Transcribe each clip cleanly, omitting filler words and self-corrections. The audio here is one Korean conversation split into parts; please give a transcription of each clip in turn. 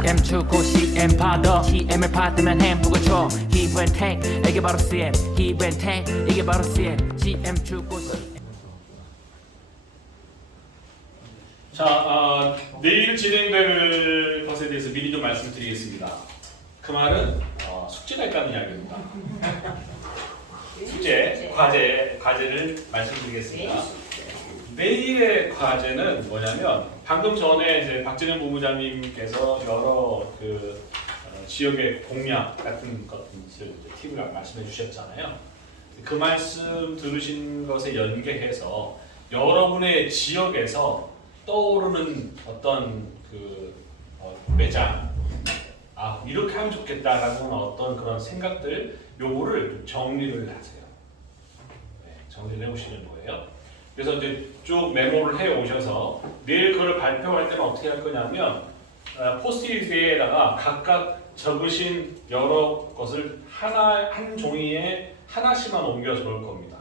CM 주고 CM 받아 CM을 받으면 햄버거 줘 기브앤테이크 이게 바로 CM 기브앤테이크 이게 바로 CM CM 주고 CM. 자, 내일 진행될 것에 대해서 미리 좀 말씀드리겠습니다. 그 말은 숙제가 있다는 이야기입니다. 숙제, 과제를 말씀드리겠습니다. 내일의 과제는 뭐냐면 방금 전에 이제 박진영 본부장님께서 여러 지역의 공약 같은 것들 팁을 말씀해 주셨잖아요. 그 말씀 들으신 것에 연계해서 여러분의 지역에서 떠오르는 어떤 매장, 이렇게 하면 좋겠다라는 어떤 그런 생각들, 요거를 정리를 하세요. 네, 정리를 해오시는 거예요. 그래서 이제 쭉 메모를 해 오셔서 내일 그걸 발표할 때는 어떻게 할 거냐면 포스트잇에다가 각각 적으신 여러 것을 한 종이에 하나씩만 옮겨 적을 겁니다.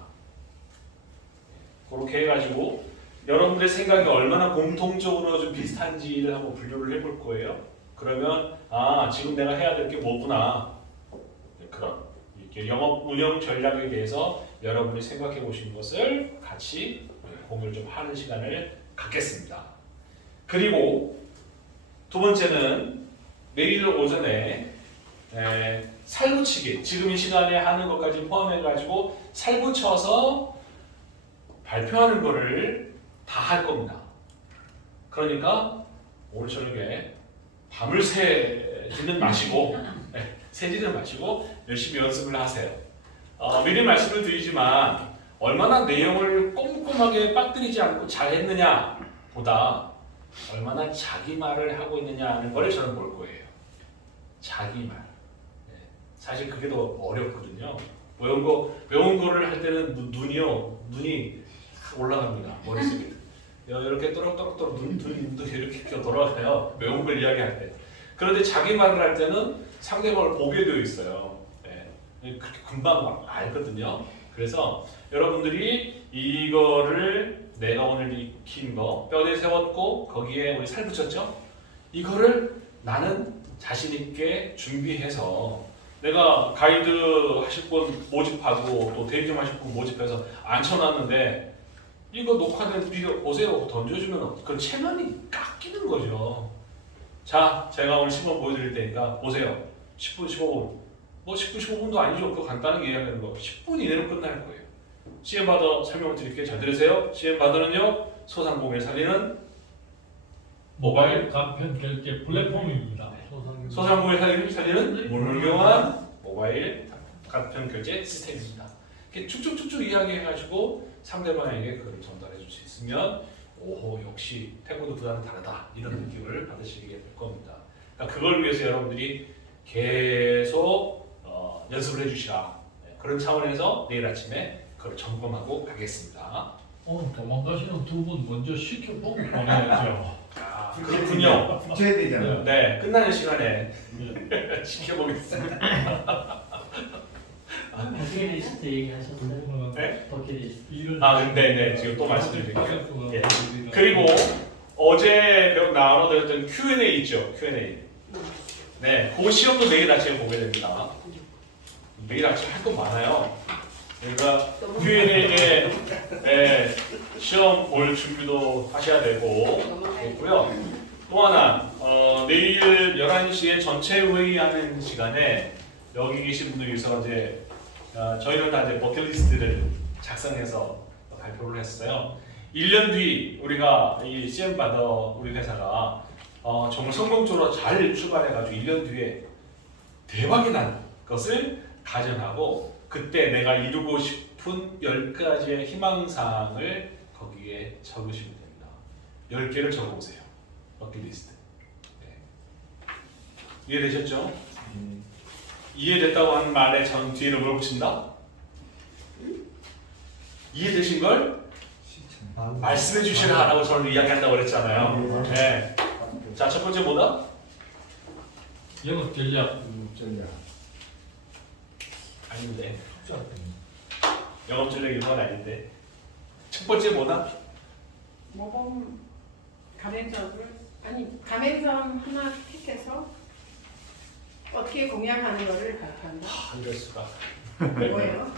그렇게 해가지고 여러분들의 생각이 얼마나 공통적으로 좀 비슷한지를 한번 분류를 해볼 거예요. 그러면 지금 내가 해야 될 게 뭐구나, 그런 영업 운영 전략에 대해서 여러분이 생각해 보신 것을 같이 공유를 좀 하는 시간을 갖겠습니다. 그리고 두 번째는 내일 오전에 살붙이기, 지금 이 시간에 하는 것까지 포함해 가지고 살붙여서 발표하는 거를 다 할 겁니다. 그러니까 오늘 저녁에 밤을 새지는 마시고 새지는 마시고 열심히 연습을 하세요. 미리 말씀을 드리지만 얼마나 내용을 꼼꼼하게 빠뜨리지 않고 잘했느냐 보다 얼마나 자기 말을 하고 있느냐 하는 걸 저는 볼 거예요. 자기 말. 사실 그게 더 어렵거든요. 외운 거를 할 때는 눈이 올라갑니다. 머릿속에. 이렇게 또록또록 눈도 이렇게 돌아가요. 외운 걸 이야기할 때. 그런데 자기 말을 할 때는 상대방을 보게 되어 있어요. 그렇게 금방 막 알거든요. 그래서 여러분들이 이거를 내가 오늘 익힌 거, 뼈대 세웠고 거기에 우리 살 붙였죠? 이거를 나는 자신 있게 준비해서 내가 가이드 하실 분 모집하고 또 대리점 하실 분 모집해서 앉혀놨는데 이거 녹화된 비디오 보세요 던져주면 그 체면이 깎이는 거죠. 자, 제가 오늘 시범 보여드릴 테니까 보세요. 10분, 15분. 10분, 15분도 아니죠. 그거 간단하게 이야기하는 거. 10분 이내로 끝날 거예요. CM 바더 설명을 드릴게요. 잘 들으세요. CM 바더는요, 소상공인을 살리는 모바일 간편 결제 플랫폼입니다. 소상공인을 살리는 문물교환 모바일 간편 결제 시스템입니다. 이렇게 쭉쭉쭉쭉 이야기해가지고 상대방에게 그걸 전달해 줄 수 있으면 오호, 역시 태권도보다는 다르다, 이런 느낌을 받으시게 될 겁니다. 그러니까 그걸 위해서 여러분들이 계속 연습을 해주시라, 그런 차원에서 내일 아침에 그걸 점검하고 가겠습니다. 도망가시는 두 분 먼저 시켜보고 보내야죠. 그렇군요. 붙여야 되잖아요. 네, 끝나는 시간에 시켜보겠습니다. 버킷리스트 얘기하셨어요? 네? 버킷리스트. 네, 지금 또 말씀드릴게요. 예. 그리고 어제 나눠드렸던 Q&A 있죠? Q&A. 네, 그 시험도 내일 아침에 보게 됩니다. 내일 아침에 할 거 많아요. 그러니까 Q&A에 시험 볼 준비도 하셔야 되고 있고요. 또 하나, 내일 11시에 전체 회의하는 시간에 여기 계신 분들 위해서 이제 저희는 다 이제 버킷리스트를 작성해서 발표를 했어요. 1년 뒤 우리가 이 CM 바더 우리 회사가 정말 성공적으로 잘 출발해가지고 1년 뒤에 대박이 난 것을 가정하고 그때 내가 이루고 싶은 10가지의 희망사항을 거기에 적으시면 됩니다. 10개를 적어보세요. 버킷리스트. 네. 이해되셨죠? 이해됐다고 하는 말에 전 뒤를 뭘 붙인다? 이해되신 걸 말씀해 주시라라고 저는 이야기한다고 그랬잖아요. 네. 자, 첫 번째 뭐다? 영업 전략. 아닌데. 영업 전략 이런 건 아닌데. 첫 번째 뭐다? 모범 가맹점을 아니 가맹점 하나 택해서 어떻게 공약하는 거를 발표한다. 이럴 수가. 뭐예요?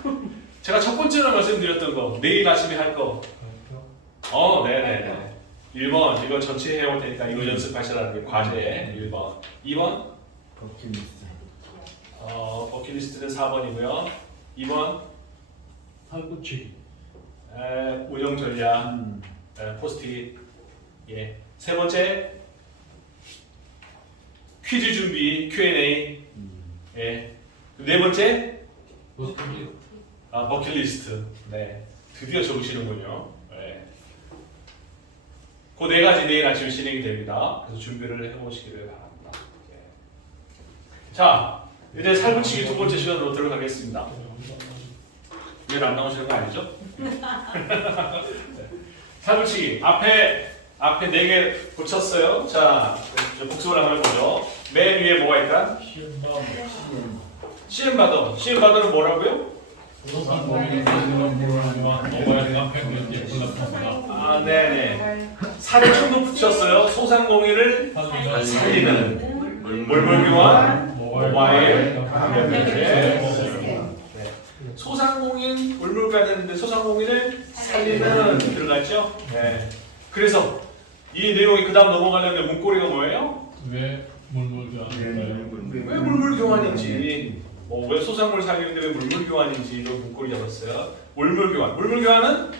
제가 첫 번째로 말씀드렸던 거 내일 아침에 할 거. 네네네. 1번 이거 전체 해올 테니까 이거 연습하시라는 게 과제 1번. 2번 버킷리스트. 버킷리스트는 4번이고요. 2번 살붙이기. 운영 전략 포스트잇. 예. 세 번째 퀴즈 준비 Q&A. 예. 네 번째 버스터기. 버킷리스트. 네. 드디어 적으시는군요. 네. 그 네 가지 내일 아침 진행이 됩니다. 그래서 준비를 해보시기를 바랍니다. 예. 자, 이제 살붙이기 두 번째 시간으로 들어가겠습니다. 내일 안 나오시는 거 아니죠? 네. 살붙이기 앞에 네 개 붙였어요. 자, 이제 복습을 한번 해보죠. 맨 위에 뭐가 있다? 시엠바더는 뭐라고요? 네네. 살을 충분 붙였어요. 소상공인을 살리는 물물교환 모바일 감염제. 소상공인 물물교환 했는데 소상공인을 살리는 들어갔죠? 네. 그래서 이 내용이 그 다음 넘어가려면 문고리가 뭐예요? 왜 물물교환일까요? 왜 물물교환인지, 왜 소상물 살리는데 왜 물물교환인지 이런 문고리 잡았어요. 물물교환은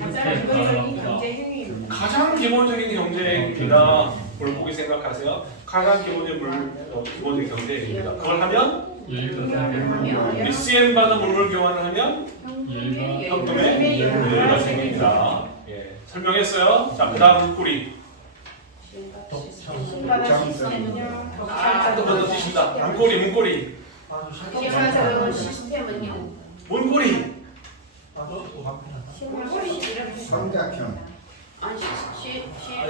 가장 기본적인 경제 행위입니다. 가장 기본적인 경제입니다. 물고기 생각하세요. 가장 기본적인 경제입니다. 그걸 하면 이 CM 받은 물물교환을 하면 현금의 여유가 생깁니다. 예, 설명했어요. 자, 그 다음 문고리. 신바다 시스템은요. 또 건너뛰십니다. 문고리. 신바다 시스템은요. 문고리. 삼각형.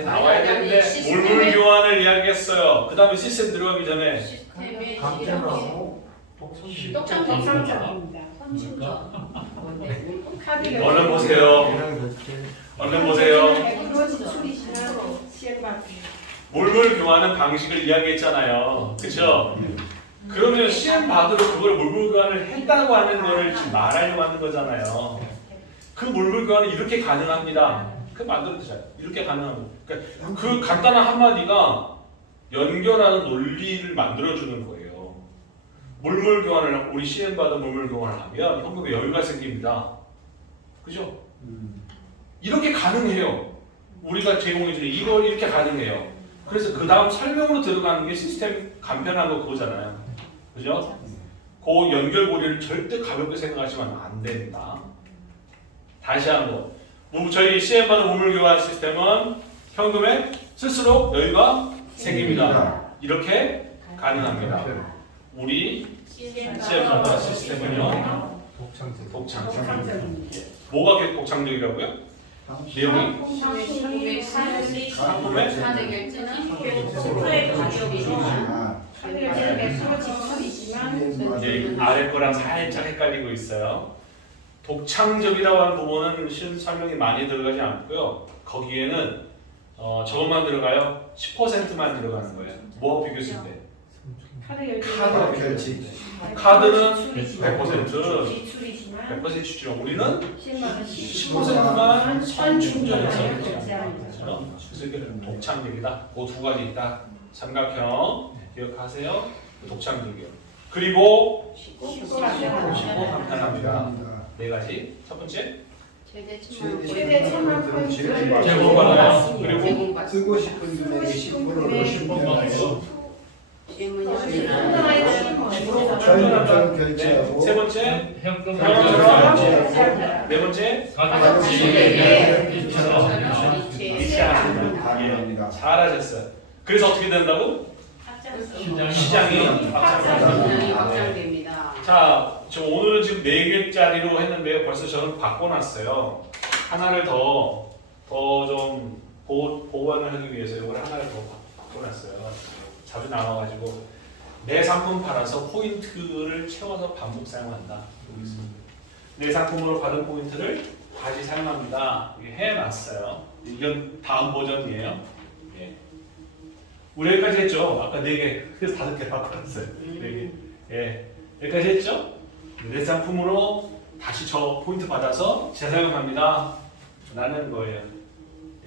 나와야 되는데 물물교환을 이야기했어요. 그 다음에 시스템 들어가기 전에 감정하고 독창적입니다. 카드 얼른 보세요. 얼른 보세요. 물물교환은 방식을 이야기했잖아요. 그렇죠? 그러면 시행받으러 그걸 물물교환을 했다고 하는 거를 지금 말하려고 하는 거잖아요. 그 물물교환은 이렇게 가능합니다. 그 만들어주잖아요. 이렇게 가능합니다. 그러니까 그 간단한 한마디가 연결하는 논리를 만들어주는 거예요. 물물교환을 우리 시행받은 물물교환을 하면 현금에 여유가 생깁니다. 그죠? 이렇게 가능해요. 우리가 제공해주는 이걸 이렇게 가능해요. 그래서 그 다음 설명으로 들어가는 게 시스템 간편한 거 그거잖아요. 그죠? 그 연결고리를 절대 가볍게 생각하시면 안 됩니다. 다시 한번. 저희 CM받은 물물교환 시스템은 현금에 스스로 여유가 생깁니다. 이렇게 가능합니다. 우리 CM받은 시스템은요. 독창적. 뭐가 독창적이라고요? 내용이? 상품의 이제 아래 거랑 살짝 헷갈리고 있어요. 독창적이라고 하는 부분은 설명이 많이 들어가지 않고요. 거기에는 저것만 들어가요. 10%만 들어가는 거예요. 뭐하고 비교했을 때? 카드 결제. 카드는 100% 지출이지만 우리는 10%만 선충전해서 그래서 이게 독창적이다. 그 두 가지 있다. 삼각형 기억하세요. 독창적이요. 그리고 쉽고 간편합니다. 네 가지. 첫 번째 최대 체납 제공받아요. 그리고 쓰고 싶은 금액의 10%를 저희는 결제하고 세 번째 현금 네 번째 가능합니다. 잘하셨어요. 그래서 어떻게 된다고? 시장이 확장됩니다. 자, 저 오늘은 지금 4개짜리로 했는데요. 벌써 저는 바꿔놨어요. 하나를 더 좀 보완을 하기 위해서 이걸 하나를 더 바꿔놨어요. 자주 나와가지고 내 상품 팔아서 포인트를 채워서 반복 사용한다. 여기 있습니다. 내 상품으로 받은 포인트를 다시 사용합니다. 이게 해놨어요. 이건 다음 버전이에요. 예. 우리 여기까지 했죠. 아까 4개, 그래서 5개 바꿔놨어요. 4개. 예. 여기까지 했죠. 내 상품으로 다시 저 포인트 받아서 재사용합니다. 라는 거예요.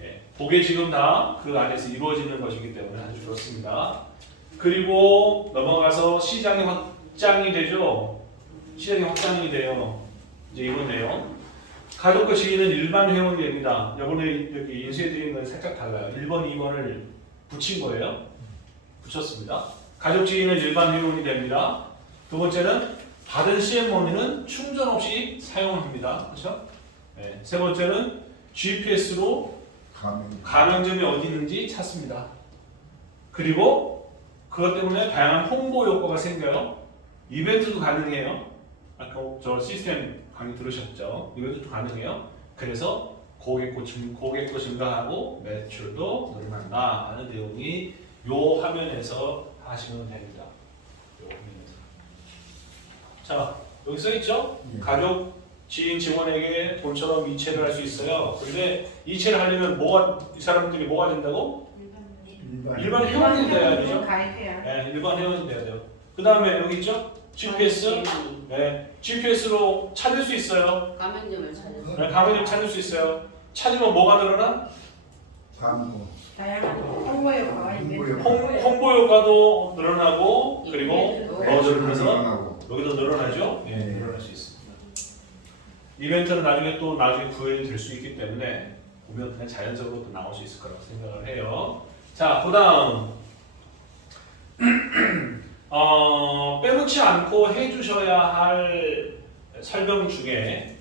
예. 그게 지금 다 그 안에서 이루어지는 것이기 때문에 아주 좋습니다. 그리고 넘어가서 시장이 확장이 되죠. 시장이 확장이 돼요. 이제 이거네요. 가족과 지인은 일반 회원이 됩니다. 이번에 여기 인쇄해드린 건 살짝 달라요. 1번, 2번을 붙인 거예요. 붙였습니다. 가족 지인은 일반 회원이 됩니다. 두 번째는 받은 CM머니는 충전 없이 사용합니다. 그렇죠? 네. 세 번째는 GPS로 가맹점이 어디 있는지 찾습니다. 그리고 그것 때문에 다양한 홍보 효과가 생겨요. 이벤트도 가능해요. 아까 저 시스템 강의 들으셨죠? 이벤트도 가능해요. 그래서 고객도 증가하고 매출도 늘어난다 하는 내용이 요 화면에서 하시면 됩니다. 요 화면에서. 자, 여기 써 있죠? 가족, 지인, 직원에게 돈처럼 이체를 할 수 있어요. 그런데 이체를 하려면 이 사람들이 뭐가 된다고? 일반 회원이 돼야 되죠? 가입해야. 네, 일반 회원이 돼야 돼요. 그 다음에 여기 있죠? GPS. 네, GPS로 찾을 수 있어요. 가맹점을 찾아서 네, 가맹점 찾을 수 있어요. 찾으면 뭐가 늘어나? 광고. 다양한 홍보 효과가 이벤트. 홍보 효과도 늘어나고 그리고 이벤트도 더 늘어나서 늘어나고. 여기도 늘어나죠? 예, 네. 늘어날 수 있습니다. 이벤트는 나중에 구현이 될 수 있기 때문에 보면 그냥 자연적으로 또 나올 수 있을 거라고 생각을 해요. 자, 그다음 빼놓지 않고 해주셔야 할 설명 중에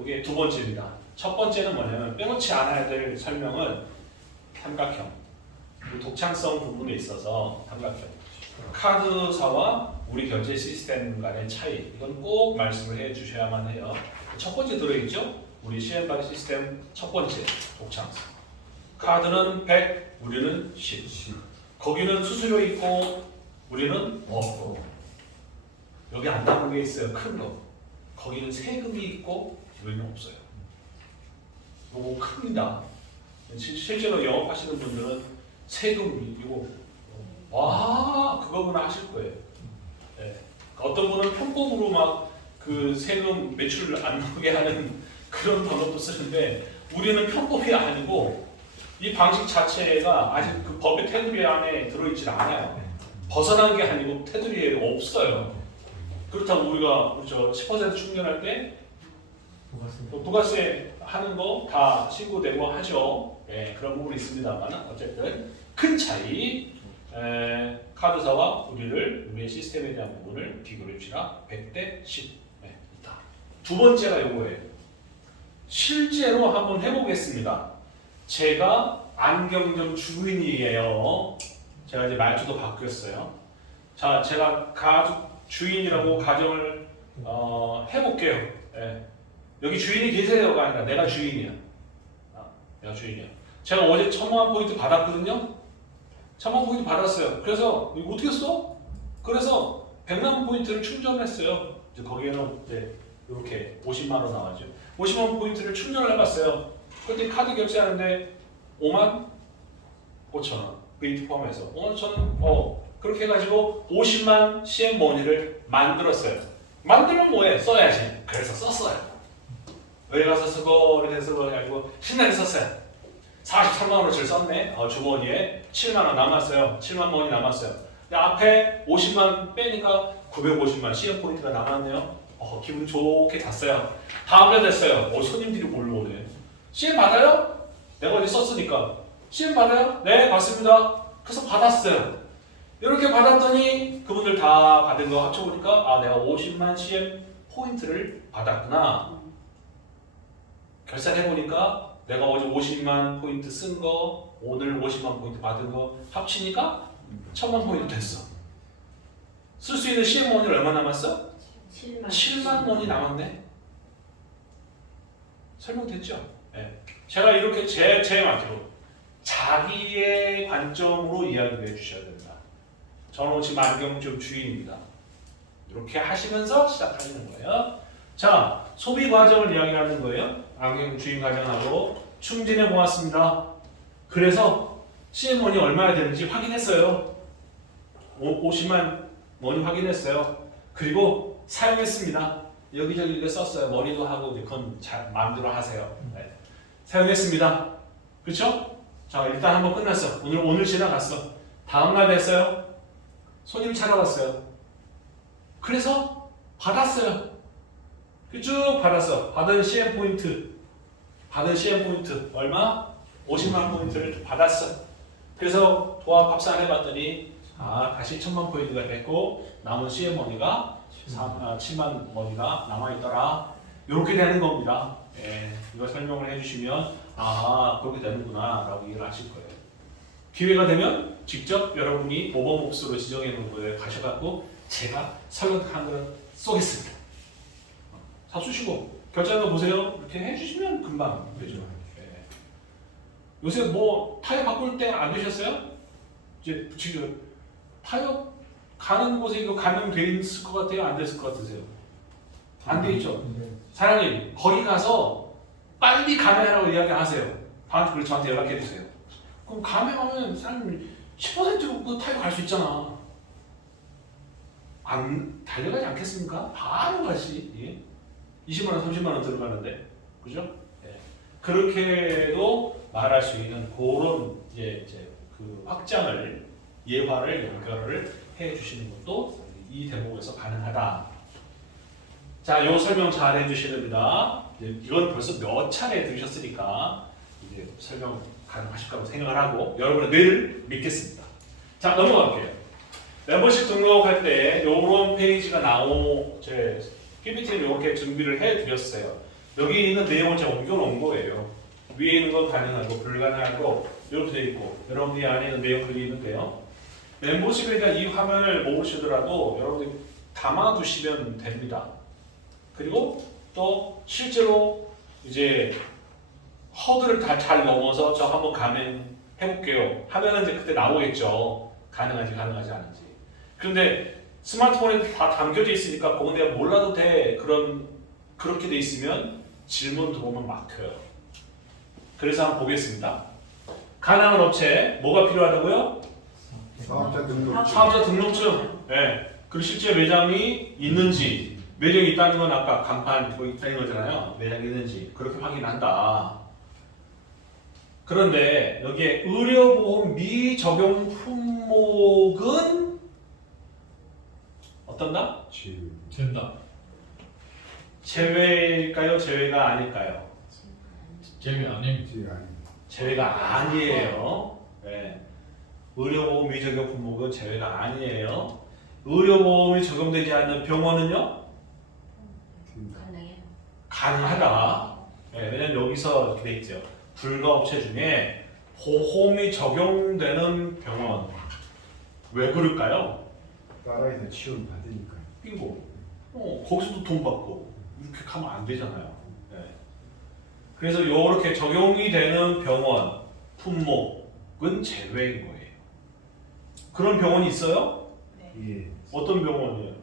이게 두 번째입니다. 첫 번째는 뭐냐면 빼놓지 않아야 될 설명은 삼각형, 그 독창성 부분에 있어서 삼각형, 카드사와 우리 결제 시스템 간의 차이, 이건 꼭 말씀을 해주셔야만 해요. 첫 번째 들어있죠? 우리 CM바디 시스템 첫 번째 독창성. 카드는 100, 우리는 10. 거기는 수수료 있고 우리는 없고. 여기 안 남은 게 있어요. 큰 거. 거기는 세금이 있고 우리는 없어요. 이거 큽니다. 실제로 영업하시는 분들은 세금 이거 와 그거구나 하실 거예요. 네. 어떤 분은 편법으로 막 그 세금 매출 안 나오게 하는 그런 방법도 쓰는데 우리는 편법이 아니고 이 방식 자체가 아직 그 법의 테두리 안에 들어있질 않아요. 벗어난 게 아니고 테두리에 없어요. 그렇다고 우리가 10% 충전할 때 부가세 하는 거 다 신고되고 하죠. 네, 그런 부분이 있습니다만 어쨌든 큰 차이. 카드사와 우리의 시스템에 대한 부분을 비교해 봅시다. 100대 10. 네, 있다. 두 번째가 요거예요. 실제로 한번 해보겠습니다. 제가 안경점 주인이에요. 제가 이제 말투도 바뀌었어요. 자, 제가 주인이라고 가정을 해볼게요. 네. 여기 주인이 계세요가 아니라 내가 주인이야. 내가 주인이야. 제가 어제 1000만 포인트 받았거든요. 1000만 포인트 받았어요. 그래서 이거 어떻게 써? 그래서 100만 포인트를 충전했어요. 이제 거기에는 이제 이렇게 50만 원 나와죠. 50만 포인트를 충전을 해봤어요. 그때 카드 결제하는데 5만 5천 원. VAT 포함해서 5만 5천 원. 그렇게 해가지고 50만 CM머니를 만들었어요. 만들면 뭐해? 써야지. 그래서 썼어요. 여기 가서 쓰고 이렇게 쓰고 해가지고 신나게 썼어요. 43만 원어치를 썼네. 주머니에 7만 원 남았어요. 7만 원이 남았어요. 근데 앞에 50만 빼니까 950만 CM 포인트가 남았네요. 기분 좋게 잤어요. 다음날 됐어요. 손님들이 몰려오네. CM 받아요? 내가 어디 썼으니까. CM 받아요? 네, 받습니다. 그래서 받았어요. 이렇게 받았더니 그분들 다 받은 거 합쳐보니까 내가 50만 CM 포인트를 받았구나. 결산해보니까 내가 어제 50만 포인트 쓴 거, 오늘 50만 포인트 받은 거 합치니까 1000만 포인트 됐어. 쓸 수 있는 CM원이 얼마 남았어? 7만 원이 남았네. 설명됐죠? 네. 제가 이렇게 제 말대로 자기의 관점으로 이야기를 해주셔야 된다. 저는 지금 안경점 주인입니다. 이렇게 하시면서 시작하시는 거예요. 자, 소비 과정을 이야기하는 거예요. 안경 주인 과정하고 충진해 보았습니다. 그래서 CM원이 얼마나 되는지 확인했어요. 50만 원이 확인했어요. 그리고 사용했습니다. 여기저기 이렇게 썼어요. 머리도 하고 그건 잘 마음대로 하세요. 네. 사용했습니다. 그렇죠? 자, 일단 한번 끝났어. 오늘 지나갔어. 다음 날 됐어요. 손님 찾아왔어요. 그래서 받았어요. 쭉 받았어. 받은 CM 포인트 얼마? 50만 포인트를 받았어. 그래서 도합 합산해봤더니 다시 1000만 포인트가 됐고 남은 CM 머니가 7만 머니가 남아있더라. 이렇게 되는 겁니다. 예, 이거 설명을 해주시면 그렇게 되는구나 라고 이해를 하실 거예요. 기회가 되면 직접 여러분이 모범 몫으로 지정해 놓은 거에 가셔갖고 제가 설명하는 쏘겠습니다. 잡수시고 결제하는 거 보세요. 이렇게 해주시면 금방 되죠. 예. 요새 뭐 타이어 바꿀 때 안 되셨어요? 이제 지금 타이어 가는 곳에 이거 가능돼 있을 것 같아요? 안 됐을 것 같으세요? 안 돼 있죠? 사장님 거기 가서 빨리 가맹하라고 이야기하세요. 다음에 저한테 연락해 주세요. 그럼 가맹하면 사장님 10% 타이어 갈 수 있잖아. 안 달려가지 않겠습니까? 바로 가시. 예? 20만 원, 30만 원 들어가는데, 그죠? 예. 그렇게도 말할 수 있는 그런 이제 그 확장을 예화를 연결을 해주시는 것도 이 대목에서 가능하다. 자, 요 설명 잘 해주셔야 됩니다. 이건 벌써 몇 차례 들으셨으니까 이제 설명 가능하실 거라고 생각을 하고 여러분의 뇌를 믿겠습니다. 자, 넘어갈게요. 멤버십 등록할 때 요런 페이지가 제 PPT를 이렇게 준비를 해드렸어요. 여기 있는 내용을 제가 옮겨놓은 거예요. 위에 있는 건 가능하고 불가능하고 이렇게 되어 있고 여러분이 안에 있는 내용들이 있는데요. 멤버십에 대한 이 화면을 모르시더라도 여러분들이 담아두시면 됩니다. 그리고 또 실제로 이제 허들을 다 잘 넘어서 저 한번 가맹해볼게요 하면은 이제 그때 나오겠죠. 가능한지 않은지. 그런데 스마트폰에 다 담겨져 있으니까 그건 내가 몰라도 돼. 그렇게 돼 있으면 질문 들어오면 막혀요. 그래서 한번 보겠습니다. 가능한 업체 뭐가 필요하다고요? 사업자 등록증. 사업자 등록증. 네. 그리고 실제 매장이 있는지, 매장이 있다는 건 아까 간판 그거 있다는 거잖아요. 매장이 있는지 그렇게 확인한다. 그런데 여기에 의료보험 미적용 품목은 어떤다? 된다. 제외일까요? 제외가 아닐까요? 제외 아닙니다. 제외가 아니에요. 네. 의료보험 미적용 품목은 제외가 아니에요. 의료보험이 적용되지 않는 병원은요? 가능하다. 네, 왜냐면 여기서 이렇게 돼 있죠. 불가업체 중에 보험이 적용되는 병원. 왜 그럴까요? 나라에서 지원 받으니까. 빙고. 거기서도 돈 받고 이렇게 하면 안 되잖아요. 네. 그래서 이렇게 적용이 되는 병원 품목은 제외인 거예요. 그런 병원이 있어요? 예. 어떤 병원이에요?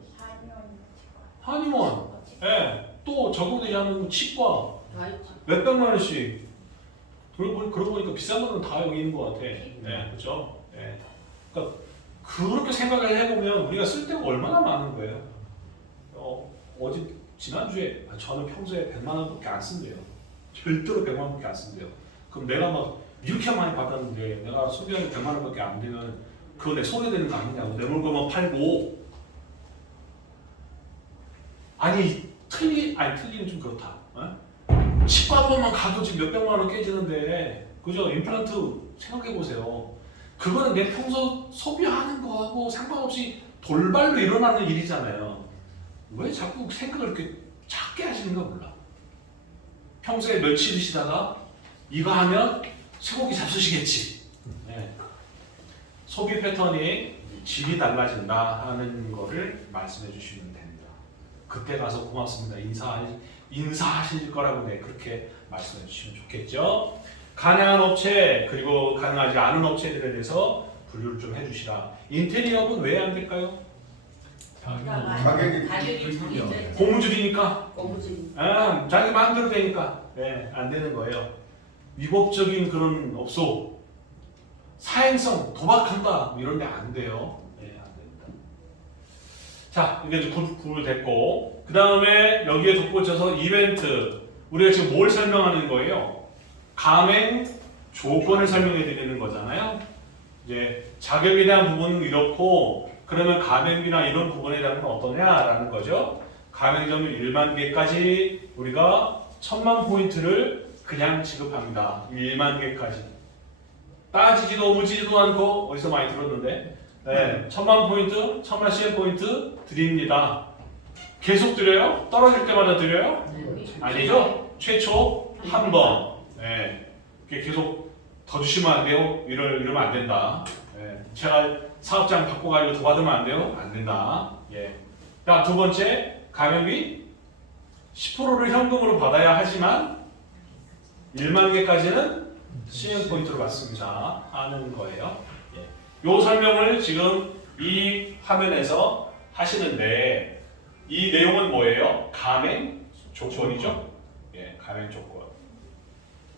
한의원. 네. 또 적용되지 않는 치과. 몇백만 원씩. 그러고 보니까 비싼 거는 다 여기 있는 것 같아. 네, 그렇죠? 네. 그러니까 그렇게 생각을 해보면 우리가 쓸 데가 얼마나 많은 거예요. 지난주에 저는 평소에 100만 원밖에 안 쓴대요. 절대로 100만 원밖에 안 쓴대요. 그럼 내가 막 이렇게 많이 받았는데 내가 소비하는 100만 원밖에 안 되면 그거 내 손해 되는 거 아니냐고. 내 물건만 팔고. 틀리는 좀 그렇다. 치과 한 번만 가도 지금 몇백만 원 깨지는데, 그죠? 임플란트 생각해보세요. 그거는 내 평소 소비하는 거하고 상관없이 돌발로 일어나는 일이잖아요. 왜 자꾸 생각을 이렇게 작게 하시는가 몰라. 평소에 며칠 드시다가 이거 하면 쇠고기 잡수시겠지. 네. 소비 패턴이 질이 달라진다 하는 거를 말씀해 주시면 됩니다. 그때 가서 고맙습니다. 인사하실 거라고 그렇게 말씀해 주시면 좋겠죠. 가능한 업체 그리고 가능하지 않은 업체들에 대해서 분류를 좀 해주시라. 인테리어는 왜 안 될까요? 가격이 고무줄이니까. 자기 마음대로 되니까. 네, 안 되는 거예요. 위법적인 그런 업소, 사행성, 도박한다 뭐 이런 데 안 돼요. 네, 안 됩니다. 자, 이게 이제 구분됐고, 그 다음에 여기에 덧붙여서 이벤트. 우리가 지금 뭘 설명하는 거예요? 가맹 조건을 설명해 드리는 거잖아요. 이제 자격에 대한 부분은 이렇고, 그러면 가맹비나 이런 부분에 대한 건 어떠냐라는 거죠. 가맹점유 1만 개까지 우리가 1000만 포인트를 그냥 지급합니다. 1만 개까지. 따지지도 무지지도 않고 어디서 많이 들었는데, 네, 1000만 포인트, 1000만 CM 포인트 드립니다. 계속 드려요? 떨어질 때마다 드려요? 아니죠? 최초 한 번. 네. 이게 계속 더 주시면 안 돼요? 이러면 안 된다. 네. 제가 사업장 바꿔가지고 더 받으면 안 돼요? 안 된다. 예. 자, 두 번째, 가맹비 10%를 현금으로 받아야 하지만 1만 개까지는 CM 포인트로 받습니다. 하는 거예요. 예. 요 설명을 지금 이 화면에서 하시는데 이 내용은 뭐예요? 가맹 조건이죠? 예, 가맹 조건.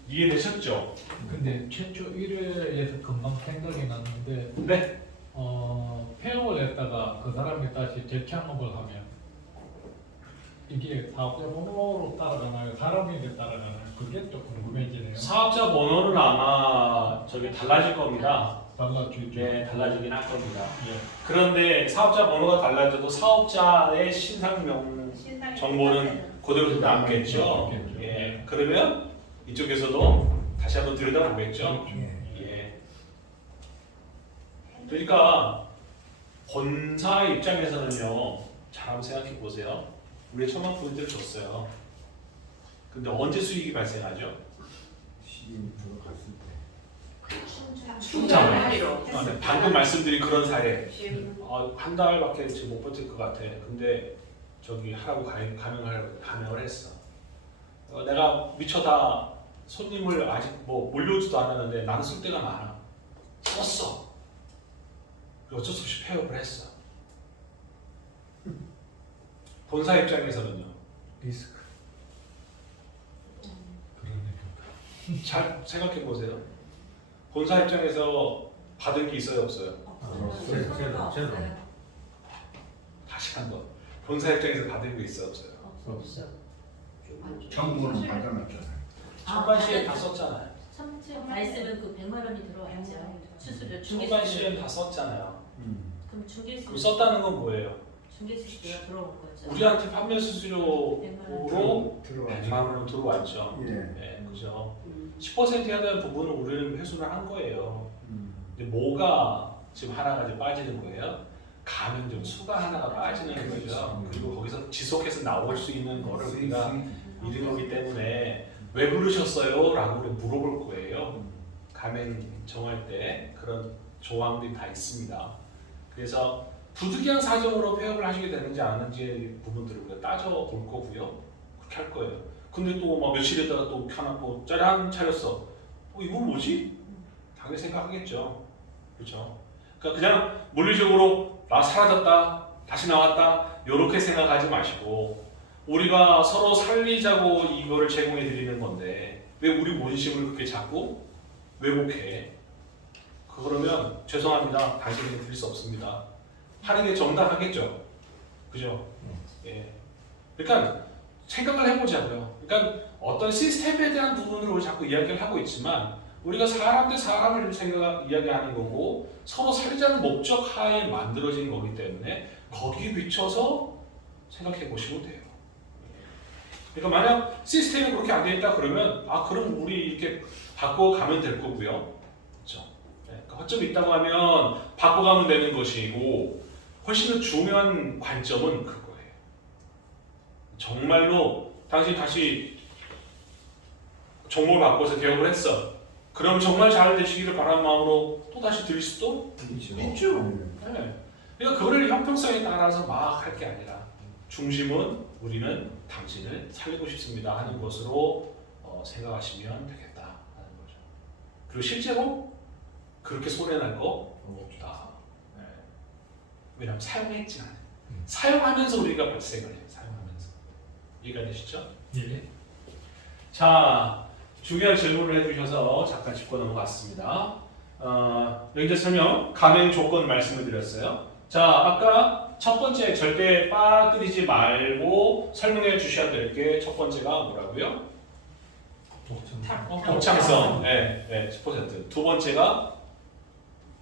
이해되셨죠? 근데 최초 1회에서 금방 생각이 났는데 네. 폐업을 했다가 그 사람이 다시 재창업을 하면 이게 사업자 번호로 따라가나요? 사람인데 따라가나요? 그게 좀 궁금해지네요. 사업자 번호는 아마 저기 달라질 겁니다. 달라지죠. 네, 달라지긴 할 겁니다. 예. 그런데 사업자 번호가 달라져도 사업자의 신상명 정보는 그대로 남겠죠. 남겠죠. 예, 그러면 이쪽에서도 다시 한번 들여다보겠죠. 예. 예. 그러니까 본사 입장에서는요, 잘 한번 생각해 보세요. 우리 1000만 포인트를 줬어요. 근데 언제 수익이 발생하죠? 시인 들어갔을 때. 충전하기로. 네, 방금 말씀드린 그런 사례. 한 달밖에 지금 못 버틸 것 같아. 근데 저기 하라고 감행을 했어. 내가 미처 다 손님을 아직 뭐 몰려오지도 않았는데 나는 쓸 데가 많아. 썼어. 어쩔 수 없이 폐업을 했어. 본사 입장에서는요. 리스크. 그러니까. 잘 생각해 보세요. 본사 입장에서 받은 게 있어요, 없어요? 제로. 다시 한 번. 본사 입장에서 받은 게 있어요, 없어요? 없어. 정보는 받아놨잖아요. 천만 시에 다 썼잖아요. 말씀은 그 100만 원이 들어왔죠. 수수료 천만 시에 중개수료. 다 썼잖아요. 그럼 중개수료. 그럼 썼다는 건 뭐예요? 중개수수료가 들어온 거죠. 우리한테 판매 수수료로 들어왔죠. 100만 원 들어왔죠. 예. 네, 그죠. 10%에 대한 부분은 우리는 회수를 한 거예요. 음. 근데 뭐가 지금 하나 가지 빠지는 거예요? 가맹점 수가 하나가 빠지는 거죠. 그리고 거기서 지속해서 나올 수 있는 거를 우리가 믿은 거기 때문에 왜 부르셨어요? 라고 우리 물어볼 거예요. 가맹 정할 때 그런 조항들이 다 있습니다. 그래서 부득이한 사정으로 폐업을 하시게 되는지 안 하는지 부분들을 우리가 따져볼 거고요. 그렇게 할 거예요. 근데 또 막 며칠 있다가 또 켜놓고 짜란 차렸어. 이건 뭐지? 당연히 생각하겠죠. 그렇죠? 그러니까 그냥 물리적으로 나 사라졌다, 다시 나왔다 이렇게 생각하지 마시고 우리가 서로 살리자고 이거를 제공해 드리는 건데 왜 우리 본심을 그렇게 자꾸 왜곡해? 그러면 죄송합니다. 당신에게 드릴 수 없습니다. 하는 게 정당하겠죠. 그죠? 예. 그러니까 생각을 해보자고요. 그러니까 어떤 시스템에 대한 부분으로 우리 자꾸 이야기를 하고 있지만 우리가 사람 대 사람을 이야기하는 거고 서로 살리자는 목적 하에 만들어진 거기 때문에 거기에 비춰서 생각해 보시면 돼요. 그러니까 만약 시스템이 그렇게 안 돼 있다 그러면 그럼 우리 이렇게 바꿔가면 될 거고요. 그렇죠? 네. 허점이 있다고 하면 바꿔가면 되는 것이고 훨씬 더 중요한 관점은 그거예요. 정말로 당신 다시 종목을 바꿔서 개업을 했어. 그럼 정말 잘 되시기를 바라는 마음으로 또 다시 드릴 수도 있죠. 네. 그러니까 그거를 형평성에 따라서 막 할 게 아니라 중심은 우리는 당신을 살리고 싶습니다 하는 것으로 생각하시면 되겠다 하는 거죠. 그리고 실제로 그렇게 손해날 거 없다. 네. 왜냐하면 사용했지 않아요. 사용하면서 우리가 발생을 해요. 사용하면서. 이해가 되시죠? 예. 자, 중요한 질문을 해주셔서 잠깐 짚고 넘어갔습니다. 여기 이제 설명, 감행 조건 말씀을 드렸어요. 자, 아까 첫 번째 절대 빠뜨리지 말고 설명해 주셔야 될 게 첫 번째가 뭐라고요? 독창성, 네, 10%. 두 번째가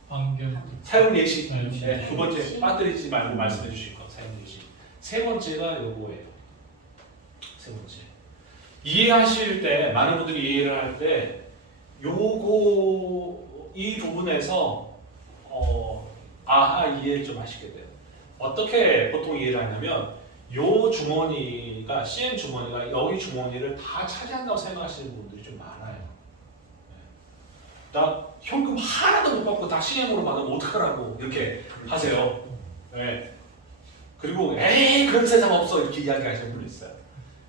안경 사용 예시, 예시. 네, 두 번째 빠뜨리지 말고 말씀해 주실 거, 사용 예시. 세 번째가 요거예요. 세 번째. 이해하실 때, 많은 분들이 이해를 할 때, 요거, 이 부분에서, 이해를 좀 하시게 돼요. 어떻게 보통 이해를 하냐면, 요 주머니가, CM 주머니가 여기 주머니를 다 차지한다고 생각하시는 분들이 좀 많아요. 나 현금 하나도 못 받고 다 CM으로 받으면 어떡하라고, 이렇게 하세요. 네. 그리고, 에이, 그런 세상 없어. 이렇게 이야기하시는 분이 있어요.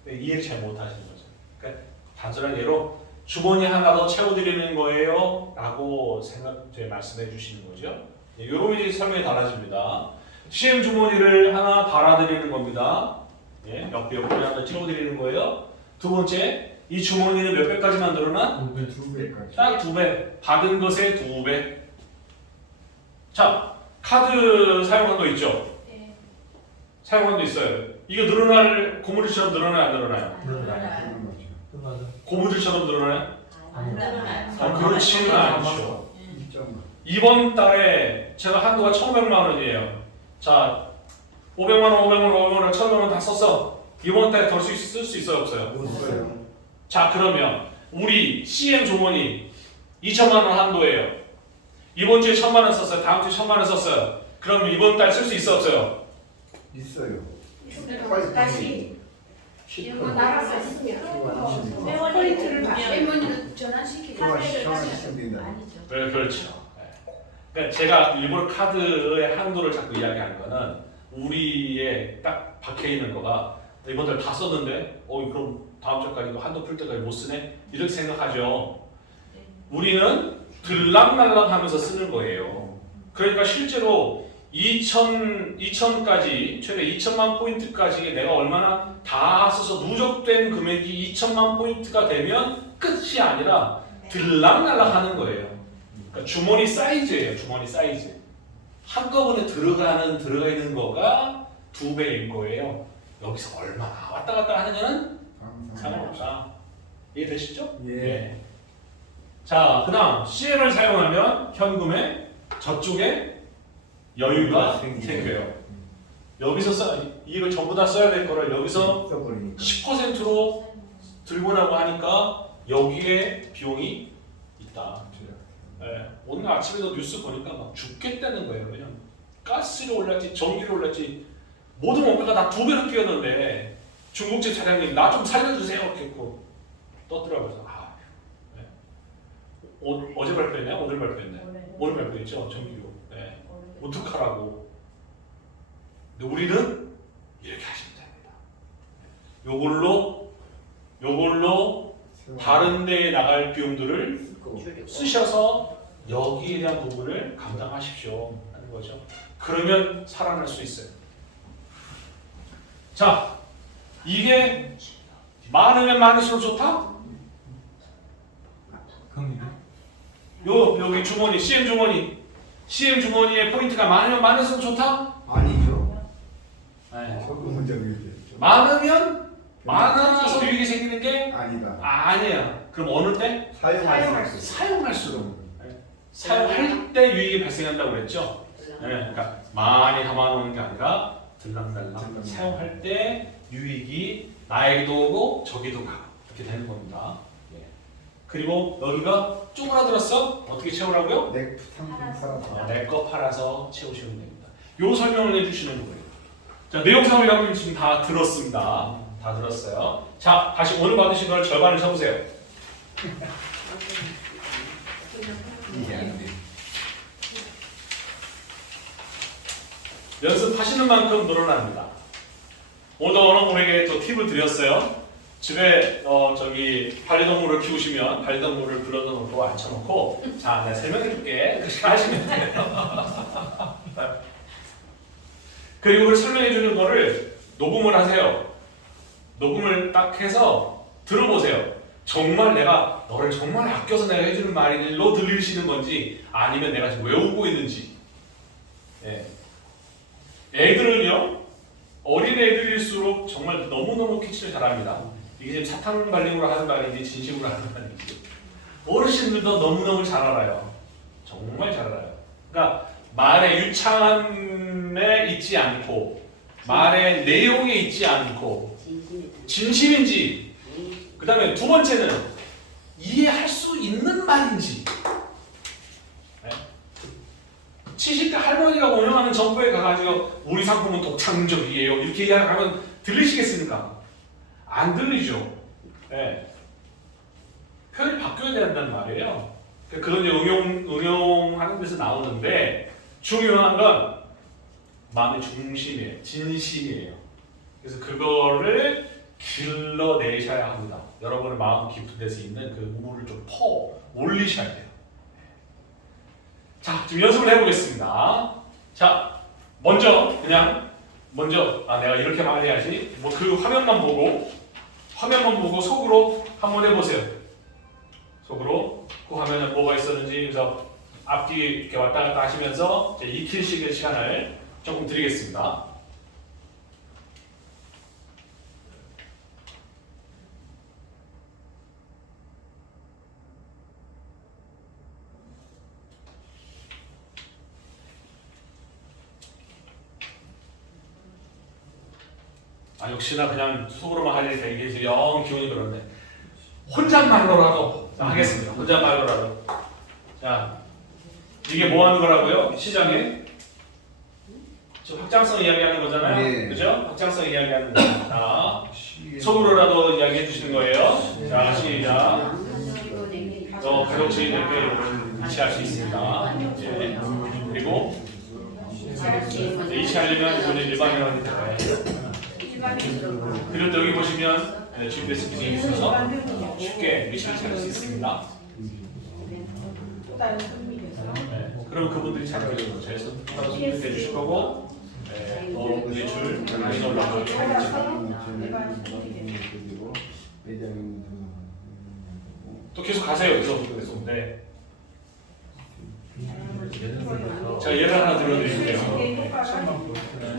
이해를 잘 못하시는 거죠. 그러니까 단순한 예로 주머니 하나 더 채워드리는 거예요 라고 말씀해 주시는 거죠. 이러면 이제 설명이 달라집니다. CM 주머니를 하나 달아드리는 겁니다. 예, 옆에 하나 채워드리는 거예요. 두 번째, 이 주머니는 몇 배까지만 늘어나? 2배까지. 딱 2배. 받은 것의 2배. 자, 카드 사용한 거 있죠? 네. 사용한 거 있어요. 이거 늘어날, 고무줄처럼 늘어나요, 안 늘어나요? 그런 거죠. 맞아. 고무줄처럼 늘어나요? 안 늘어나요. 그렇지는 않죠. 1.5. 이번 달에 제가 한도가 1,500만 원이에요. 자, 500만 원, 500만 원, 1,000만 원 다 썼어. 이번 달에 더 쓸 수 있어요, 없어요? 없어요. 자, 그러면 우리 CM 주머니 2천만 원 한도예요. 이번 주에 1,000만 원 썼어요. 다음 주에 1,000만 원 썼어요. 그럼 이번 달 쓸 수 있어, 없어요? 있어요. 다시 이거 나가서 있으면 포인트를 받으면 전환시키고 교환시키면 아니죠. 네, 그렇죠. 네. 그러니까 제가 일부러 카드의 한도를 자꾸 이야기하는 거는 우리의 딱 박혀 있는 거가 이번 달 다 썼는데, 그럼 다음 달까지 이거 한도 풀 때까지 못 쓰네? 이렇게 생각하죠. 우리는 들락날락하면서 쓰는 거예요. 그러니까 실제로 2,000까지 최대 2천만 포인트까지 내가 얼마나 다 써서 누적된 금액이 2천만 포인트가 되면 끝이 아니라 들락날락하는 거예요. 그러니까 주머니 사이즈예요. 주머니 사이즈. 한꺼번에 들어가 있는 거가 2배인 거예요. 여기서 얼마나 왔다 갔다 하느냐는 상관없다. 이해되시죠? 예. 자, 그 다음 CM을 사용하면 현금에 저쪽에 여유가 생겨요. 여기서 이걸 전부 다 써야 될 거를 여기서 써버리니까. 10%로 들고 나고 하니까 여기에 비용이 있다. 네, 오늘 아침에도 뉴스 보니까 막 죽겠다는 거예요. 그냥 가스를 올랐지, 전기를 올랐지, 모든 원가가 다 2배로 뛰었는데 중국집 사장님 나 좀 살려주세요 이렇게 했고 떴더라고요. 네. 어제 발표했냐? 오늘 발표했네. 오늘 발표했죠, 전기료. 네. 어떡하라고. 근데 우리는 이렇게 하시면 됩니다. 요걸로 다른 데에 나갈 비용들을 쓰셔서 여기에 대한 부분을 감당하십시오 하는 거죠. 그러면 살아날 수 있어요. 자, 이게 많으면 많을수록 좋다? 여기 주머니, CM 주머니에 포인트가 많으면 많을수록 좋다? 아니죠. 네. 적은 적이죠. 많으면 많아서 유익이 생기는 게 아니다. 아니야. 그럼 어느 때? 사용할 수 있어요. 사용할수록. 사용할 때 유익이 발생한다고 그랬죠? 네, 그러니까 많이 담아놓는 게 아니라 들락날락 사용할 때 유익이 나에게도 오고 저기도 가고 이렇게 되는 겁니다. 예. 그리고 여기가 쪼그라들었어? 어떻게 채우라고요? 내 상품 팔아서. 내 거 팔아서 채우시면 됩니다. 요 설명을 해주시는 거예요. 자, 내용상을 여러분 지금 다 들었습니다. 다 들었어요. 자, 다시 오늘 받으신 걸 절반을 쳐보세요. 이해 안 돼. 연습하시는 만큼 늘어납니다. 오늘도 어느 분에게 또 팁을 드렸어요. 집에 반려동물을 키우시면 반려동물을 불러다 놓고 앉혀놓고 자, 내가 설명해줄게. 그렇게 하시면 돼요. 그리고 그 설명해주는 거를 녹음을 하세요. 녹음을 딱 해서 들어보세요. 정말 내가 너를 정말 아껴서 내가 해주는 말로 들리시는 건지 아니면 내가 지금 외우고 있는지. 예. 애들은요 어린 애들일수록 정말 너무너무 캐치를 잘합니다. 이게 지금 사탕 발림으로 하는 말인지 진심으로 하는 말인지 어르신들도 너무너무 잘 알아요. 정말 잘 알아요. 그러니까 말의 유창함에 있지 않고 말의 내용에 있지 않고 진심인지 그 다음에 두 번째는 이해할 수 있는 말인지. 네? 70대 할머니가 운영하는 정부에 가가지고 우리 상품은 독창적이에요 이렇게 이야기하면 들리시겠습니까? 안 들리죠. 네. 표현이 바뀌어야 된다는 말이에요. 그건 이제 응용하는 데서 나오는데 중요한 건 마음의 중심이에요. 진심이에요. 그래서 그거를 길러내셔야 합니다. 여러분의 마음 깊은 데서 있는 그 우물을 좀 올리셔야 돼요. 자, 지금 연습을 해보겠습니다. 자, 먼저 내가 이렇게 말해야지. 뭐 그 화면만 보고 속으로 한번 해보세요. 속으로 그 화면에 뭐가 있었는지 그래서 앞뒤 이렇게 왔다 갔다 하시면서 이제 익힐 시간을 조금 드리겠습니다. 아 역시나 그냥 속으로만 하려니까 이게 영 기운이 그렇네. 혼잣말로라도 하겠습니다. 혼잣말로라도. 자, 이게 뭐 하는 거라고요? 시장에? 저 확장성 이야기하는 거잖아요. 네. 그죠? 확장성 이야기하는 거. 자, 속으로라도 이야기해 주시는 거예요. 자, 시작. 가족지인들께 이치할 수 있습니다. 예. 그리고 이치하려면 본인 일반인이 돼요. 그리고 또 여기 보시면 GPS 기능이 있어서 쉽게 위치를 찾을 수 있습니다. 그럼 그분들이 잘 알려주는 거죠. 그래서 따로 선택해 주실 거고 또 매출 많이 올라가고 또 계속 가세요. 계속. 네. 자, 예를 하나 들어드릴게요.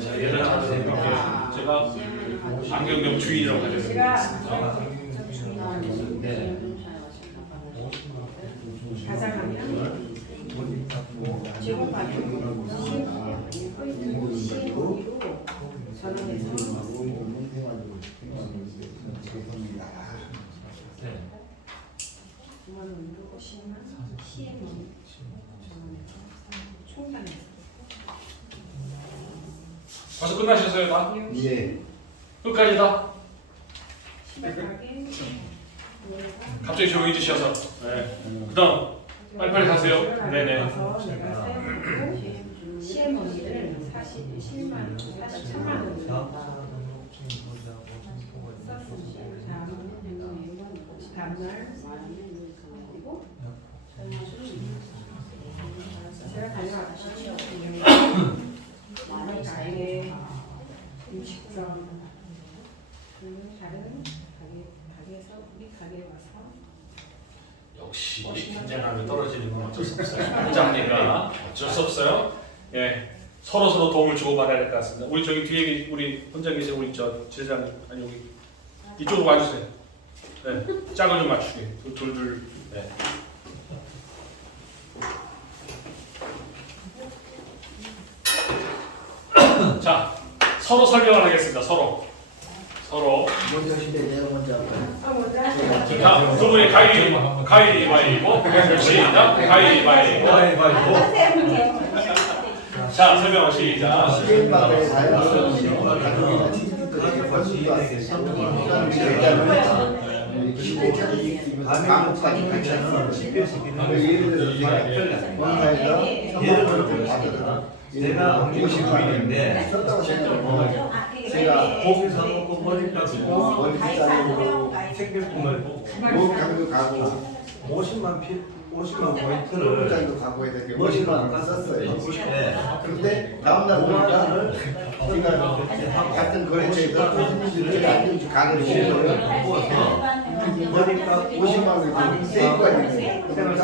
자, 예를 하나 들어드릴게요. 제가 안경점 주인이라고 가져드리겠습니다. 가장하면 제공받는 시행으로 전원해서 9만원으로 10만 시행으로 전원해서 총단해서 벌써 끝나셨어요, 다? 예. 끝까지 다? 심각하게 갑자기 조용해지셔서. 네. 그다음 빨리빨리 가세요. 네네. 시행원리를 40만 43만 원으로 다음날 그리고 제가 다녀왔죠. 가게 음식점 다른 가게에서 우리 가게에 와서 역시 우리 긴장감이 떨어지는 건 어쩔 수 없어요. 혼자니까 어쩔 수 없어요. 예, 서로 도움을 주고받아야 될 것 같습니다. 우리 저기 뒤에 우리 혼자 계신 우리 저 지회장님 아니 여기 이쪽으로 와주세요. 네, 짝을 좀 맞추게 둘. 네. 자, 서로 설명을 하겠습니다. 서로. 먼저 하시대 내가 먼저 할까요? 자, 두 분이 가위바위보. 시작. 가위바위보. 자, 설명 시작. 시계마다의 다양한 가족이나 친구들에게 벌써 왔어요. 시대적인 방법까지 같이 하는 예를 들어서 본사에서 성공을 받거든. 내가 59인인데 썼다고 생각하고 제가 거기서 먹고 머리 깎고 머리 자르고 생필품을 목욕탕도 가고 50만 포인트를 목욕탕도 가고 해야 되게 50만 원 썼어요. 네. 그런데 다음날 보니까 제가 같은 거래처에서 손님들이 안 주지 가게를 보고요. 머리값 50만 원이 세이브가 되는 거예요. 그러니까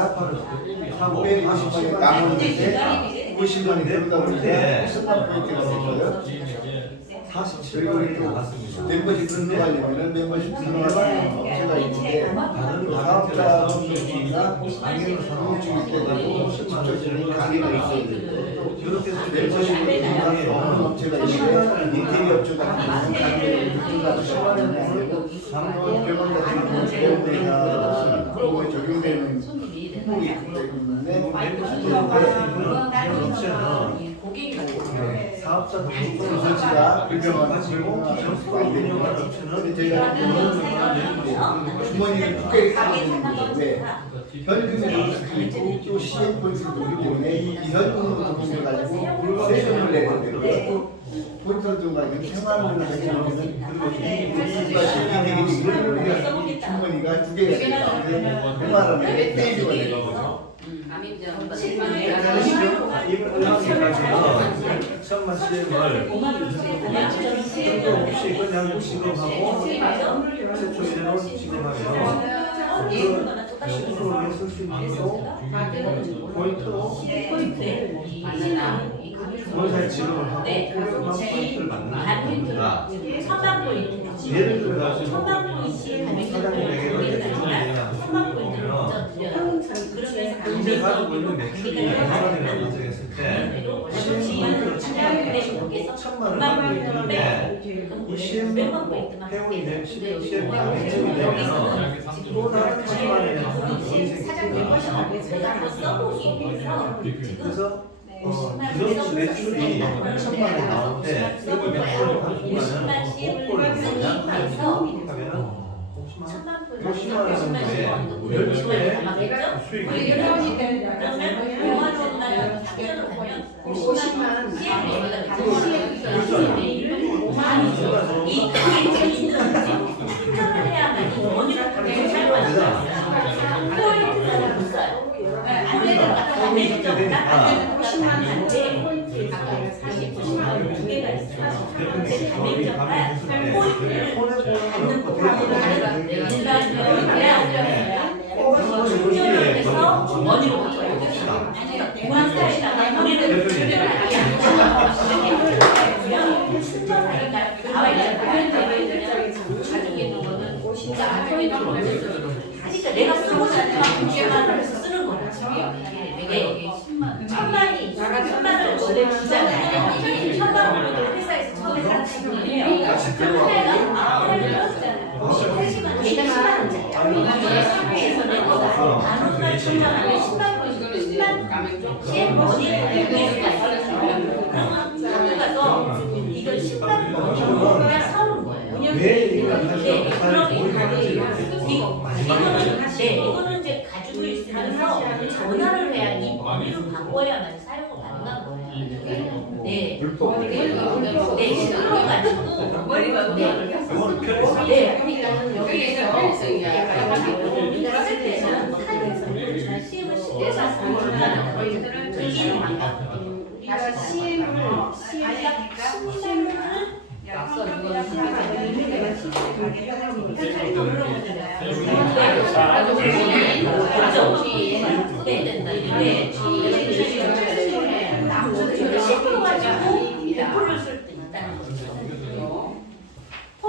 350만 원 남았는데 50만 원이 들어다 보니까 10만 포인트가 됐어요. 47만 원이 나갔습니다. 멤버십 등록하려면 멤버십 등록하는 업체가 있는데 그 사업자 등록이나 등록증이 때문에 직접적인 관계가 있어야 되고 이렇게 해서 멤버십을 등록하는 없는 업체가 있는데 인테리어 업체 같은 경우는 관계를 등록하고 10만 원이 아니고 병원 같은 경우는 보험료나 그런 거에 적용되는 품목이 있기 때문에 이런 업체는 사업자 등록을 설치가 일정을 일정한 가지고 기존 운영하는 업체는 저희가 주머니를 두께 가지는데 현금을 넣을 수도 있고 또 시행 포인트를 넣기 때문에 이 현금으로 돈을 가지고 세금을 내야 되고 포인트를 좀 가지고 생활비를 가지고는 그리고 주머니가 두 개가 되니까 100만 원에 페이지가 되거든요. 지금 2천만 CM을 없이 그냥 지급하고 최초 1원 지급하면 그 쓸 수 있고 포인트로 월세 지급을 하고 그만 포인트를 받는 겁니다. 천만 포인트. 예를 들어서 천만 포인트 사장님에게 천만 포인트를 먼저 드려요. 현재 가지고 있는 매출이 100만 원이라고 가정했을 때 CM을 지급하고 1,000만 원을 갖고 있는데 이 CM으로 회원이 되면 CM 가맹점이 되면 또 다른 1,000만 원의 돈이 생기는 그래서 기존 매출이 1,000만 원이 나오는데 그 매출을 한순간은 복권을 뭐냐 하면 50만 원 정도의 10배의 수익이 그러니까 내가 쓰고 싶은 만큼만 쓰는 거야. 이게 1,000만이 1,000만을 원래 주잖아요. 1,000만을 회사에서 처음에 사는 거예요. 회사가 80만, 얘가 10만 원짜리야. 사회에서는 단원만 충전하면 10만 원, 10만 CM 머니를 구매수가 있어요. 그러면 가서 이걸 10만 원 그냥 사오는 거예요. 왜 이걸 네, 하시는 이거는 이제 가지고 있으면서 전화를 해야 이 머니로 바꿔야만 사용을 가능한 거예요. 네. 네, 신호를 가지고 머리가 네, 그러니까 여기에서 우리가 쓸 때는 사용해서 잘 CM을 시켜서 사용하는 거예요. 즐기는 방법. 우리가 CM을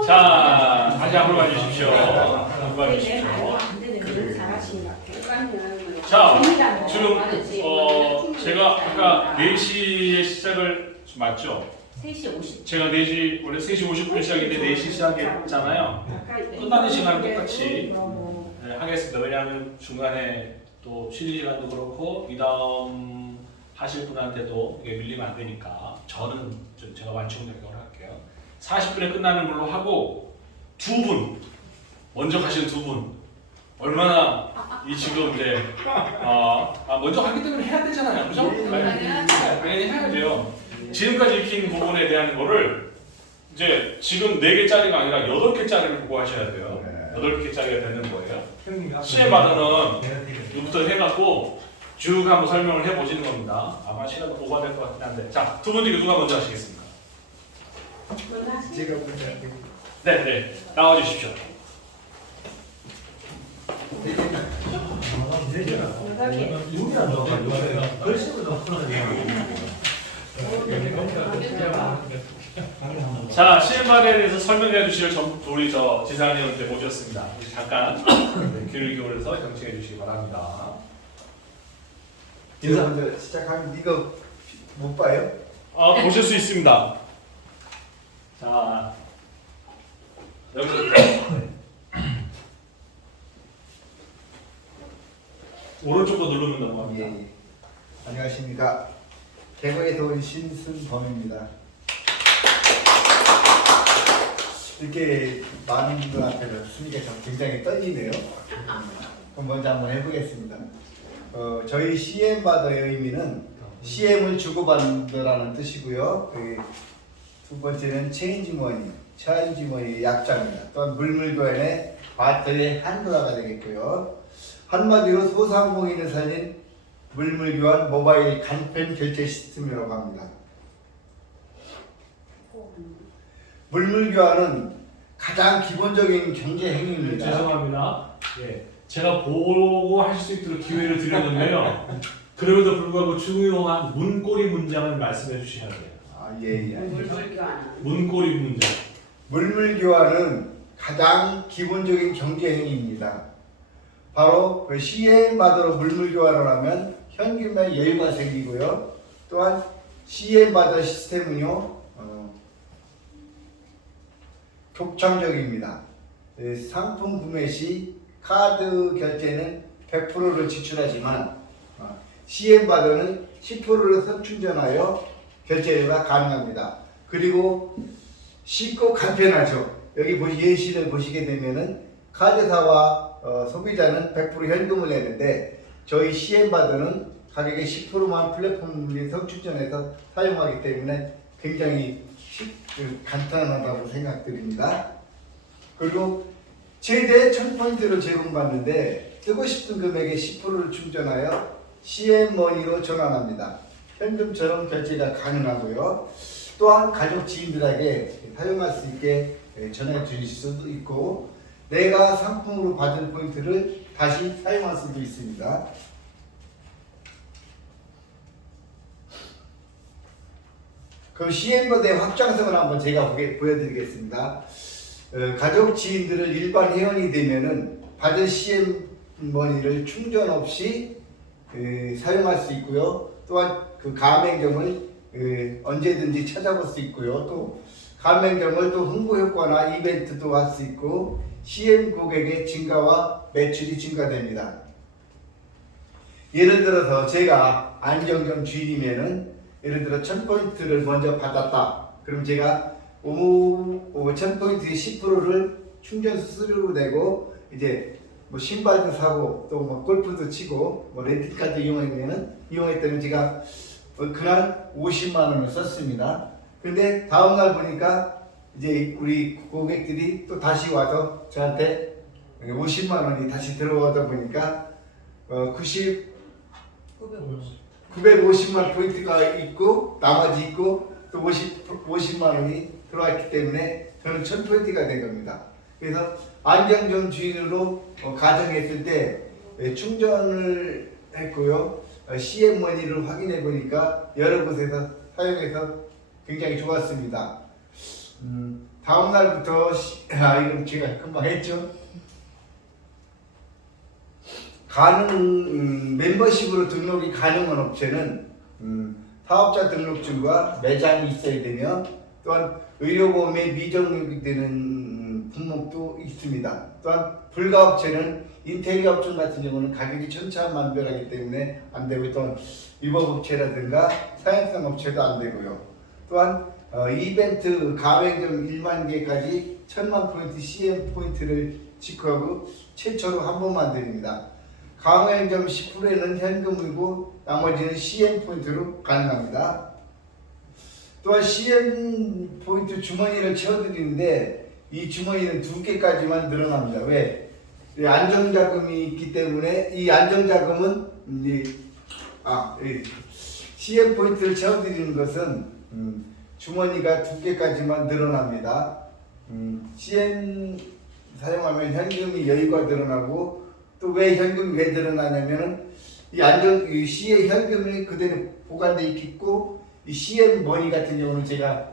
자, 다시 한번 봐주십시오. 한번 봐주십시오. 자, 지금 제가 아까 4시에 시작을 맞죠? 3시 50분. 제가 4시 원래 3시 50분에 시작인데 4시 시작했잖아요. 끝나는 시간 똑같이 하겠습니다. 왜냐하면 중간에 또 쉬는 시간도 그렇고 이 다음 하실 분한테도 이게 밀리면 안 되니까 저는 제가 완충 변경을 할게요. 40분에 끝나는 걸로 하고 두 분 먼저 가시는 두 분 얼마나 이 지금 이제 먼저 가기 때문에 해야 되잖아요, 그죠? 당연히 해야 돼요. 지금까지 익힌 부분에 대한 거를 이제 지금 4개짜리가 아니라 8개짜리를 보고 하셔야 돼요. 8개짜리가 되는 거예요. 시에 받아는 이부터 해갖고 쭉 한번 설명을 해보시는 겁니다. 아마 시간도 오버될 것 같긴 한데 자, 두 분 중에 누가 먼저 하시겠습니까? 제가 먼저 할게요. 네, 나와주십시오. 눈이 안 좋아가지고 글씨를 넣어놓은 자, CM발에 대해서 설명해 주실 우리 지사님한테 모셨습니다. 잠깐 귀를 기울여서 경청해 주시기 바랍니다. 제가 먼저 시작하면 이거 못 봐요? 보실 수 있습니다. 자, 여기서 오른쪽으로 누르면 넘어갑니다. 예. 안녕하십니까. 개거에서 온 신승범입니다. 이렇게 많은 분들 앞에서 쓰니까 굉장히 떨리네요. 그럼 먼저 한번 해보겠습니다. 저희 CM바더의 의미는 CM을 주고받는다라는 뜻이고요. 두 번째는 체인지머니의 약자입니다. 또한 물물교환의 바터의 한글화가 되겠고요. 한마디로 소상공인을 살린 물물교환 모바일 간편 결제 시스템이라고 합니다. 물물교환은 가장 기본적인 경제 행위입니다. 죄송합니다. 예, 제가 보고 하실 수 있도록 기회를 드렸는데요. 그럼에도 불구하고 중요한 문고리 문장을 말씀해 주셔야 돼요. 예. 문고리 문장. 물물교환은 가장 기본적인 경제 행위입니다. 바로 그 CM바더로 물물교환을 하면 현금의 여유가 생기고요. 또한 CM바더 시스템은요, 독창적입니다. 상품 구매 시 카드 결제는 100%를 지출하지만 CM바더는 10%를 선충전하여 결제가 가능합니다. 그리고 쉽고 간편하죠. 여기 예시를 보시게 되면은 카드사와 소비자는 100% 현금을 내는데 저희 CM바더는 가격의 10%만 플랫폼을 성충전해서 사용하기 때문에 굉장히 간단하다고 생각드립니다. 그리고 최대 1000포인트를 제공받는데 쓰고 싶은 금액의 10%를 충전하여 CM머니로 전환합니다. 현금처럼 결제가 가능하고요. 또한 가족 지인들에게 사용할 수 있게 전해 주실 수도 있고 내가 상품으로 받은 포인트를 다시 사용할 수도 있습니다. 그럼 CM바더의 확장성을 한번 제가 보여드리겠습니다. 가족 지인들을 일반 회원이 되면은 받은 CM머니를 충전 없이 사용할 수 있고요. 또한 그 가맹점을 언제든지 찾아볼 수 있고요. 또 가맹점을 또 홍보 효과나 이벤트도 할 수 있고 CM 고객의 증가와 매출이 증가됩니다. 예를 들어서 제가 안정점 주인이면은 예를 들어 1000포인트를 먼저 받았다. 그럼 제가 1000포인트의 10%를 충전 수수료로 내고 이제 뭐 신발도 사고 또 뭐 골프도 치고 뭐 렌트카드 이용했다면 제가 그날 50만 원을 썼습니다. 근데 다음날 보니까 이제 우리 고객들이 또 다시 와서 저한테 50만 원이 다시 들어오다 보니까 950만 포인트가 있고 나머지 있고 또 50만 원이 들어왔기 때문에 저는 1000포인트가 된 겁니다. 그래서 안정점 주인으로 가정했을 때 충전을 했고요. CM머니를 확인해 보니까 여러 곳에서 사용해서 굉장히 좋았습니다. 다음 날부터 이건 제가 금방 했죠. 멤버십으로 등록이 가능한 업체는 사업자 등록증과 매장이 있어야 되며 또한 의료보험에 미적립이 되는 품목도 있습니다. 또한 불가업체는 인테리어 업종 같은 경우는 가격이 천차만별하기 때문에 안 되고 또한 위법업체라든가 사행성 업체도 안 되고요. 또한 이벤트 가맹점 1만 개까지 1000만 포인트 CM 포인트를 지급하고 최초로 한 번만 드립니다. 가맹점 10%는 현금이고 나머지는 CM 포인트로 가능합니다. 또한 CM 포인트 주머니를 채워드리는데 이 주머니는 2개까지만 늘어납니다. 왜? 안정자금이 있기 때문에 이 안정자금은 CM 포인트를 채워드리는 것은 주머니가 2개까지만 늘어납니다. CM 사용하면 현금이 여유가 늘어나고 또 왜 현금이 왜 늘어나냐면은 이 C의 현금이 그대로 보관돼 있고 이 CM 머니 같은 경우는 제가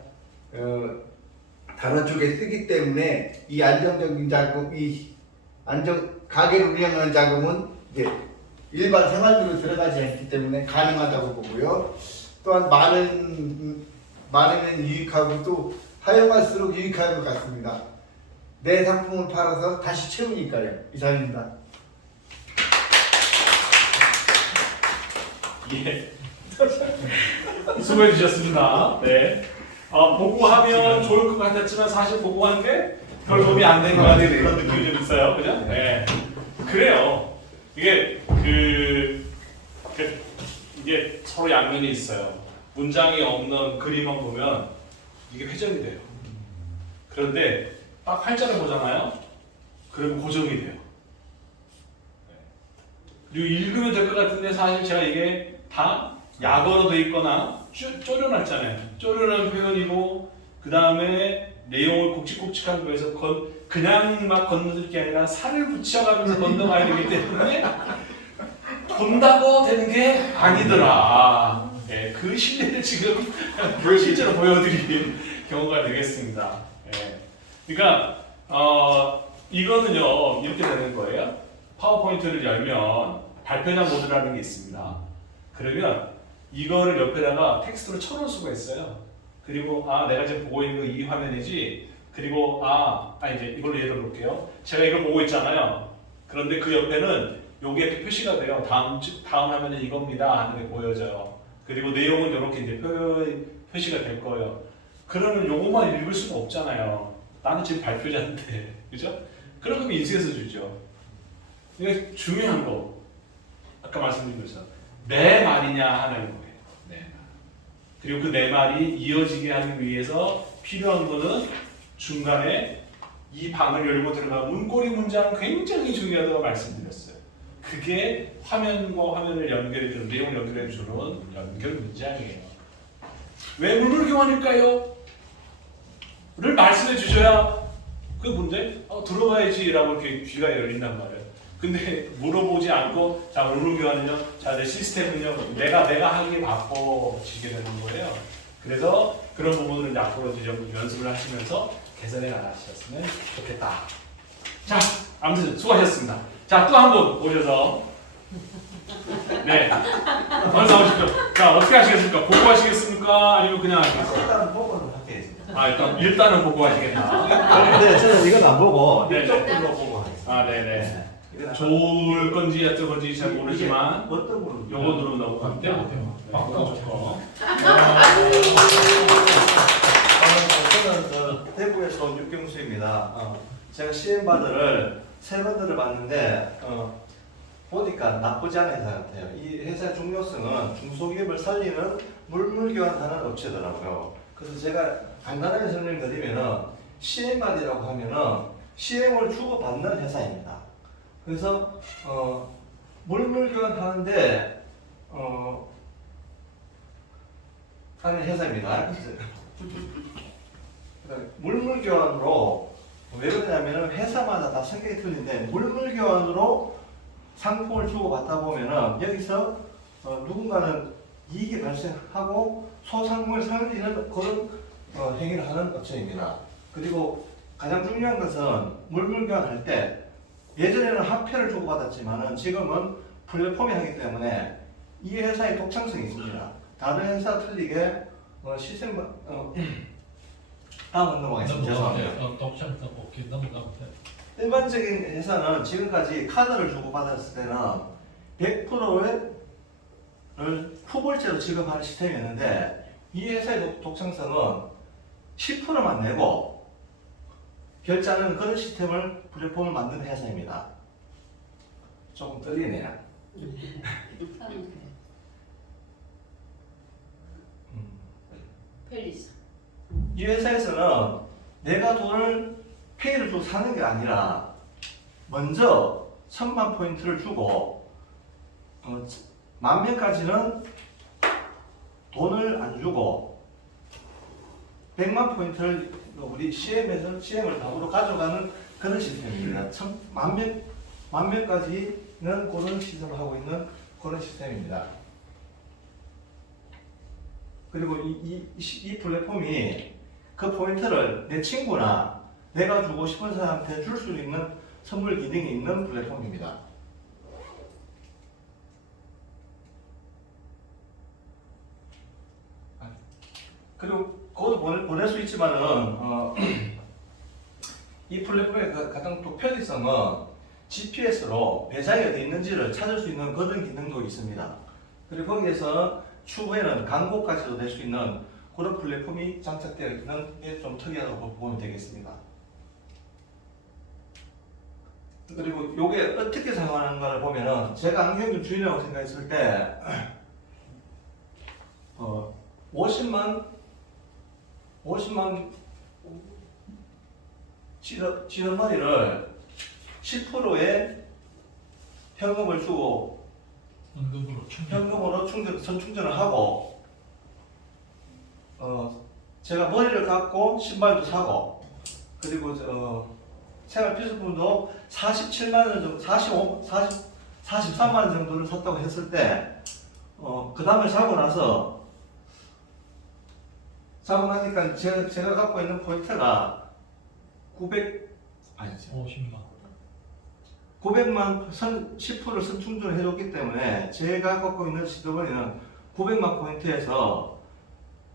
다른 쪽에 쓰기 때문에 이 안정적인 자금, 이 가게를 운영하는 자금은 이제 일반 생활비로 들어가지 않기 때문에 가능하다고 보고요. 또한 많으면 유익하고 또 사용할수록 유익할 것 같습니다. 내 상품을 팔아서 다시 채우니까요. 이상입니다. 예. 수고해 주셨습니다. 네. 보고하면 좋을 것 같았지만 사실 보고한 게 별 도움이 안 된 것 같은 그런 느낌이 좀 있어요. 그죠? 네. 그래요. 이게 서로 양면이 있어요. 문장이 없는 그림만 보면 이게 회전이 돼요. 그런데 딱 활자를 보잖아요. 그러면 고정이 돼요. 그리고 읽으면 될 것 같은데 사실 제가 이게 다 약어로 돼 있거나 쪼려놨잖아요. 쪼려놓은 표현이고 그 다음에 내용을 굵직굵직한 거에서 그냥 막 건너들 게 아니라 살을 붙여가면서 건너가야 되기 때문에 본다고 되는 게 아니더라. 네, 그 신뢰를 지금 실제로 보여드릴 경우가 되겠습니다. 네. 그러니까 이거는요 이렇게 되는 거예요. 파워포인트를 열면 발표자 모드라는 게 있습니다. 그러면 이거를 옆에다가 텍스트로 쳐놓을 수가 있어요. 그리고 내가 지금 보고 있는 거 이 화면이지. 그리고 이제 이걸로 예를 볼게요. 제가 이걸 보고 있잖아요. 그런데 그 옆에는 요게 이렇게 표시가 돼요. 다음 화면은 이겁니다 하는 게 보여져요. 그리고 내용은 이렇게 이제 표시가 될 거예요. 그러면 요것만 읽을 수는 없잖아요. 나는 지금 발표자인데, 그죠? 그러면 인쇄해서 주죠. 이게 중요한 거. 아까 말씀드린 것처럼 내 말이냐 하는 거예요. 내 말. 그리고 그 내 말이 이어지게 하기 위해서 필요한 거는 중간에 이 방을 열고 들어가는 문고리 문장 굉장히 중요하다고 말씀드렸어요. 그게 화면과 화면을 연결해주는, 내용을 연결해주는 연결 문장이에요. 왜 물물교환일까요? 를 말씀해 주셔야 그 문제 들어봐야지 라고 이렇게 귀가 열린단 말이에요. 근데 물어보지 않고 자 물물교환은요, 자 내 시스템은요, 내가 하기에 바빠지게 되는 거예요. 그래서 그런 부분을 앞으로 이제 연습을 하시면서 개선해 나가셨으면 좋겠다. 자, 아무튼 수고하셨습니다. 자, 또 한 분 오셔서 네, 먼저 나오십시오. 자, 어떻게 하시겠습니까? 보고하시겠습니까? 아니면 그냥 하시겠습니까? 일단 보고는 하겠습니다. 일단은 보고하시겠다. 근데 저는 이건 안 보고 네, 이쪽 네. 걸로 보고 하겠습니다. 네네. 이건 좋을 건지 어떤 건지 잘 모르지만 이게 어떤 걸로? 요거 누르면 나올 것 같아요. 저는 대구에서 온 육경수입니다. 제가 CM바드를 3번들을 봤는데 보니까 나쁘지 않은 회사 같아요. 이 회사의 중요성은 중소기업을 살리는 물물교환하는 업체더라고요. 그래서 제가 간단하게 설명드리면은 CM바드라고 하면은 CM을 주고받는 회사입니다. 그래서 물물교환하는데 하는 회사입니다. 물물교환으로 왜 그러냐면은 회사마다 다 성격이 틀린데 물물교환으로 상품을 주고받다 보면은 여기서 누군가는 이익이 발생하고 소상공인을 살리는 그런 행위를 하는 업체입니다. 그리고 가장 중요한 것은 물물교환할 때 예전에는 화폐를 주고받았지만은 지금은 플랫폼이 하기 때문에 이 회사의 독창성이 있습니다. 다른 회사 틀리게 시스템 다음 넘어가겠습니다. 죄송합니다. 독창성 오케이 넘어가면 돼. 일반적인 회사는 지금까지 카드를 주고받았을 때는 100%를 후불제로 지급하는 시스템이었는데 이 회사의 독창성은 10%만 내고 결제하는 그런 시스템을 플랫폼을 만드는 회사입니다. 조금 떨리네요. 이 회사에서는 내가 돈을 페이를 주고 사는 게 아니라 먼저 1000만 포인트를 주고 10,000명까지는 돈을 안 주고 100만 포인트를 우리 CM에서 CM을 답으로 가져가는 그런 시스템입니다. 10,000명 만명까지는 그런 시스템을 하고 있는 그런 시스템입니다. 그리고 이 플랫폼이 그 포인트를 내 친구나 내가 주고 싶은 사람한테 줄 수 있는 선물 기능이 있는 플랫폼입니다. 그리고 그것도 보낼 수 있지만은 이 플랫폼의 가장 또 편의성은 GPS로 배상이 어디 있는지를 찾을 수 있는 그런 기능도 있습니다. 그리고 거기에서 추후에는 광고까지도 낼 수 있는 그런 플랫폼이 장착되어 있는 게 좀 특이하다고 보면 되겠습니다. 그리고 이게 어떻게 사용하는가를 보면은 제가 안경점 주인이라고 생각했을 때 50만 지원머리를 10%의 현금을 주고 현금으로 선충전을 하고 제가 머리를 갖고 신발도 사고 그리고 생활 필수품도 47만 원 정도, 43만 원 정도를 샀다고 했을 때 그 다음에 사고 나니까 제가 갖고 있는 포인트가 900만 10%를 선충전을 해줬기 때문에 제가 갖고 있는 시드머니는 900만 포인트에서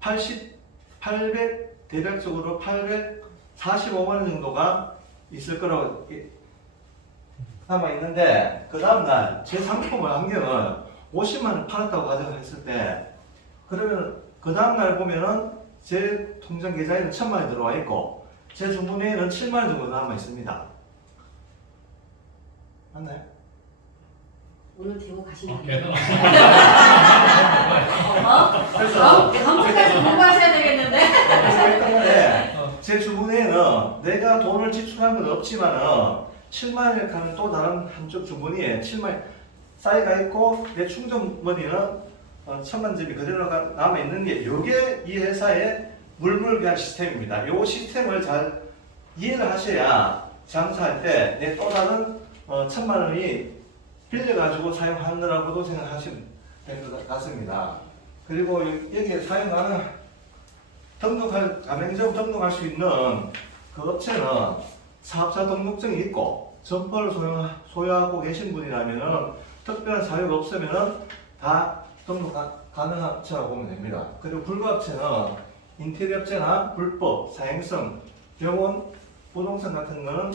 800 대략적으로 845만 원 정도가 있을 거라고 남아 있는데 그 다음날 제 상품을 안경을 50만 원 팔았다고 가정했을 때 그러면 그 다음날 보면은 제 통장 계좌에는 1000만 원이 들어와 있고 제 주머니에는 7만 원 정도 남아 있습니다. 맞나요? 오늘 들고 가시는 그래서 컴퓨터에서 공부하셔야 되겠는데? 그렇기 때문에 제 주머니에는 내가 돈을 지출한 건 없지만은 7만 원에 가는 또 다른 한쪽 주머니에 7만 원 쌓여가 있고 내 충전머니는 1000만 점이 그대로 남아 있는 게 이게 이 회사의 물물교환 시스템입니다. 이 시스템을 잘 이해를 하셔야 장사할 때 내 또 다른 1000만 원이 빌려가지고 사용하느라고도 생각하시면 될 것 같습니다. 그리고 여기에 사용하는 가맹점 등록할 수 있는 그 업체는 사업자 등록증이 있고 점포를 소유하고 계신 분이라면은 특별한 사유가 없으면은 다 등록 가능한 업체라고 보면 됩니다. 그리고 불가업체는 인테리어 업체나 불법, 사행성, 병원, 부동산 같은 거는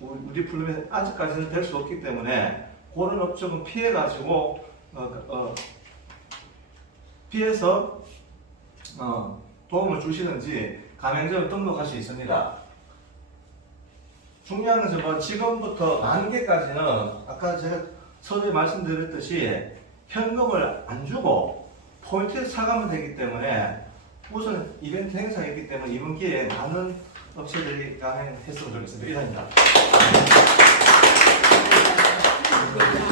우리 플랫폼에 아직까지는 될 수 없기 때문에 그런 업종은 피해가지고 피해서 도움을 주시는지 가맹점을 등록할 수 있습니다. 중요한 것은 지금부터 만 개까지는 아까 제가 서두에 말씀드렸듯이 현금을 안 주고 포인트를 사가면 되기 때문에 우선 이벤트 행사이기 때문에 이번 기회에 많은 업체들이 가맹했으면 좋겠습니다. 이상입니다.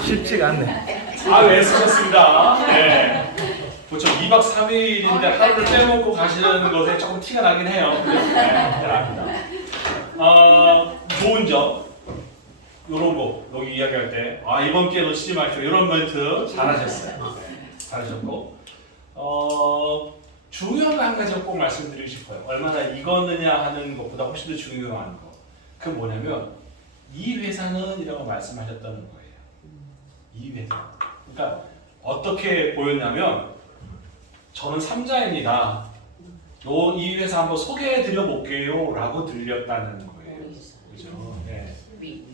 쉽지가 않네. 애쓰셨습니다. 네. 보통 2박 3일인데 하루를 빼먹고 가시는 것에 조금 티가 나긴 해요. 네, 좋은 점, 요런 거, 여기 이야기할 때, 이번 기회 놓치지 마십시오. 이런 멘트 잘하셨어요. 네, 잘하셨고, 중요한 거 한 가지 꼭 말씀드리고 싶어요. 얼마나 익었느냐 하는 것보다 훨씬 더 중요한 거. 그 뭐냐면, 이 회사는 이라고 말씀하셨다는 거예요. 이 회사. 그러니까, 어떻게 보였냐면, 저는 3자입니다. 이 회사 한번 소개해드려 볼게요. 라고 들렸다는 거예요. 그죠? 네.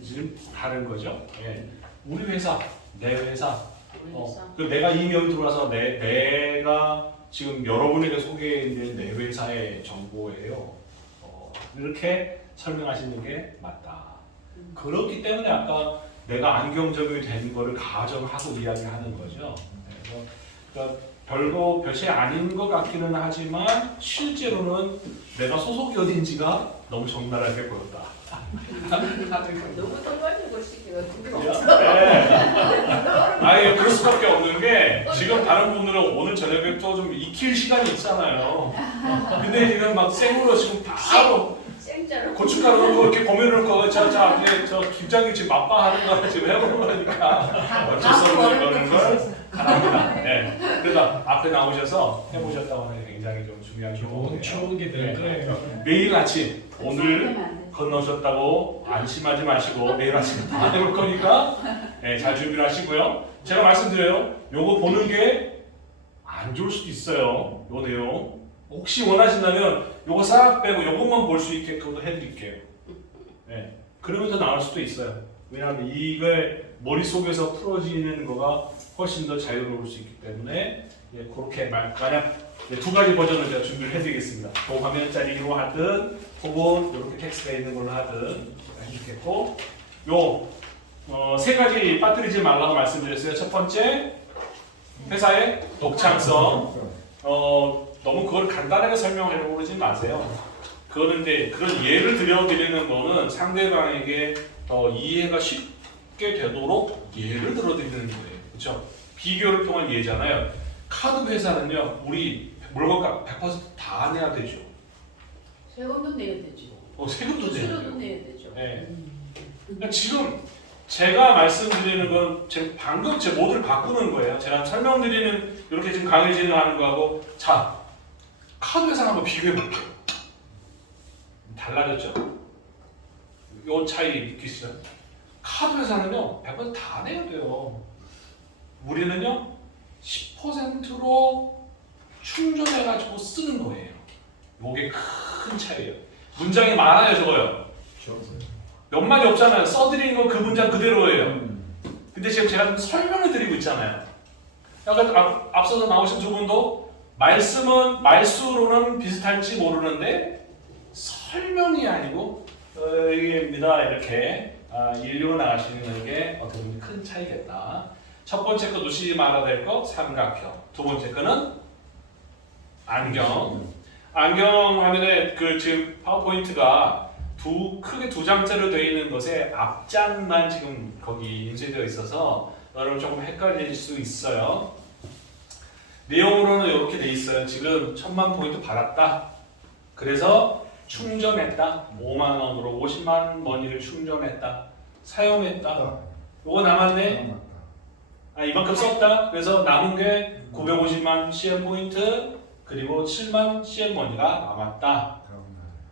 지금 다른 거죠. 네. 우리 회사, 내 회사. 내가 이명이 들어와서 내가 지금 여러분에게 소개해드린 내 회사의 정보예요. 이렇게 설명하시는 게 맞다. 그렇기 때문에 아까 내가 안경점이 된 거를 가정하고 이야기하는 거죠. 그러니까 별것이 아닌 것 같기는 하지만 실제로는 내가 소속이 어딘지가 너무 적나라하게 보였다. 너무 떠가지고 싶기가 아예 그럴 수밖에 없는 게 지금 다른 분들은 오늘 저녁에 또 좀 익힐 시간이 있잖아요. 근데 지금 막 생으로 지금 바로 진짜로. 고춧가루 넣고 이렇게 버무려 놓고 저 앞에 저 김장김 지금 맛봐하는 거 지금 해보는 거니까 어쩔 수 없는 거는 걸 가랍니다. 네. 그러다 앞에 나오셔서 해보셨다고 하는 게 굉장히 좀 중요한 좋은 경우예요. 추억이 될 거예요. 매일 아침 오늘 건너셨다고 안심하지 마시고 내일 아침에 다 해볼 거니까 네, 잘 준비를 하시고요. 제가 말씀드려요. 요거 보는 게 안 좋을 수도 있어요. 요 내용. 혹시 원하신다면 요거 싹 빼고 요것만 볼 수 있게끔 해드릴게요. 네. 그러면 더 나을 수도 있어요. 왜냐하면 이걸 머릿속에서 풀어지는 거가 훨씬 더 자유로울 수 있기 때문에 예, 그렇게 만약 두 가지 버전을 제가 준비를 해드리겠습니다. 또 화면짜리로 하든 혹은 이렇게 텍스트가 있는 걸로 하든 해주겠고 요 세 가지 빠뜨리지 말라고 말씀드렸어요. 첫 번째 회사의 독창성. 너무 그걸 간단하게 설명하려고 그러지 마세요. 그거는 이제 그런 예를 들어드리는 거는 상대방에게 더 이해가 쉽게 되도록 예를 들어드리는 거예요. 그렇죠? 비교를 통한 예잖아요. 카드 회사는요, 우리 물건값 100% 다 내야 되죠. 세금도 내야 되죠. 세금도 내야 수수료도 돼요. 내야 되죠. 네. 그러니까 지금 제가 말씀드리는 건 방금 제 모드를 바꾸는 거예요. 제가 설명드리는 이렇게 지금 강의 진행하는 거하고 자 카드 회사 한번 비교해 볼게요. 달라졌죠? 요 차이 느끼시죠? 카드 회사는요 100% 다 내야 돼요. 우리는요 10%로 충전해가지고 쓰는 거예요. 요게 큰 차이예요. 문장이 많아요 저거요. 몇 마디 없잖아요. 써드리는 건 그 문장 그대로예요. 근데 지금 제가 설명을 드리고 있잖아요. 약간 앞서서 나오신 두 분도 말씀은 말수로는 비슷할지 모르는데 설명이 아니고 여기입니다. 이렇게 일로 나가시는 게 어떻게 보면 큰 차이겠다. 첫 번째 거 놓치지 말아야 될 거 삼각형. 두 번째 거는 안경. 안경 화면에 그 지금 파워포인트가 크게 두 장짜리로 되어 있는 것에 앞장만 지금 거기 인쇄되어 있어서 여러분 조금 헷갈릴 수 있어요. 내용으로는 이렇게 돼 있어요. 지금 1000만 포인트 받았다. 그래서 충전했다. 5만 원으로 50만 머니를 충전했다. 사용했다. 요거 남았네. 이만큼 썼다. 그래서 남은 게 950만 CM 포인트 그리고 7만 CM 머니가 남았다.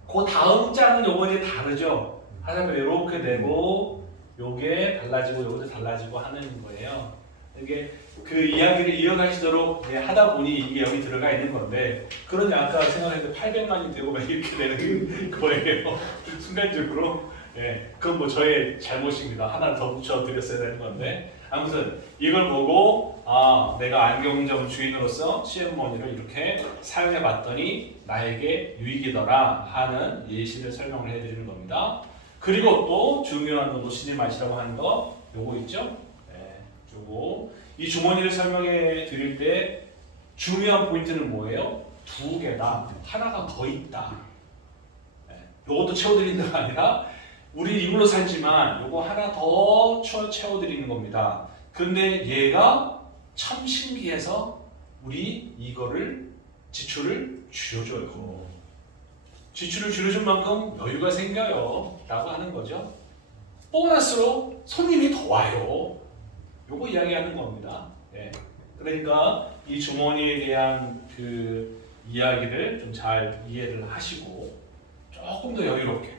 그 다음 장은 요거 이제 다르죠. 하자면 이렇게 되고 요게 달라지고 요것도 달라지고 하는 거예요. 이게 그 이야기를 이어가시도록 하다 보니 이게 여기 들어가 있는 건데 그런 아까 생각했는데 800만이 되고 막 이렇게 되는 거예요. 순간적으로. 예, 그건 뭐 저의 잘못입니다. 하나 더 붙여드렸어야 되는 건데 아무튼 이걸 보고 내가 안경점 주인으로서 CM머니를 이렇게 사용해봤더니 나에게 유익이더라 하는 예시를 설명을 해드리는 겁니다. 그리고 또 중요한 거 놓치지 마시라고 하는 거 요거 있죠? 네, 요거 이 주머니를 설명해 드릴 때 중요한 포인트는 뭐예요? 두 개다. 하나가 더 있다. 네, 요것도 채워드린다가 아니라 우리 이걸로 살지만 요거 하나 더 채워드리는 겁니다. 근데 얘가 참 신기해서 우리 이거를 지출을 줄여줘요. 지출을 줄여준 만큼 여유가 생겨요 라고 하는 거죠. 보너스로 손님이 더 와요. 요거 이야기하는 겁니다. 네. 그러니까 이 주머니에 대한 그 이야기를 좀 잘 이해를 하시고 조금 더 여유롭게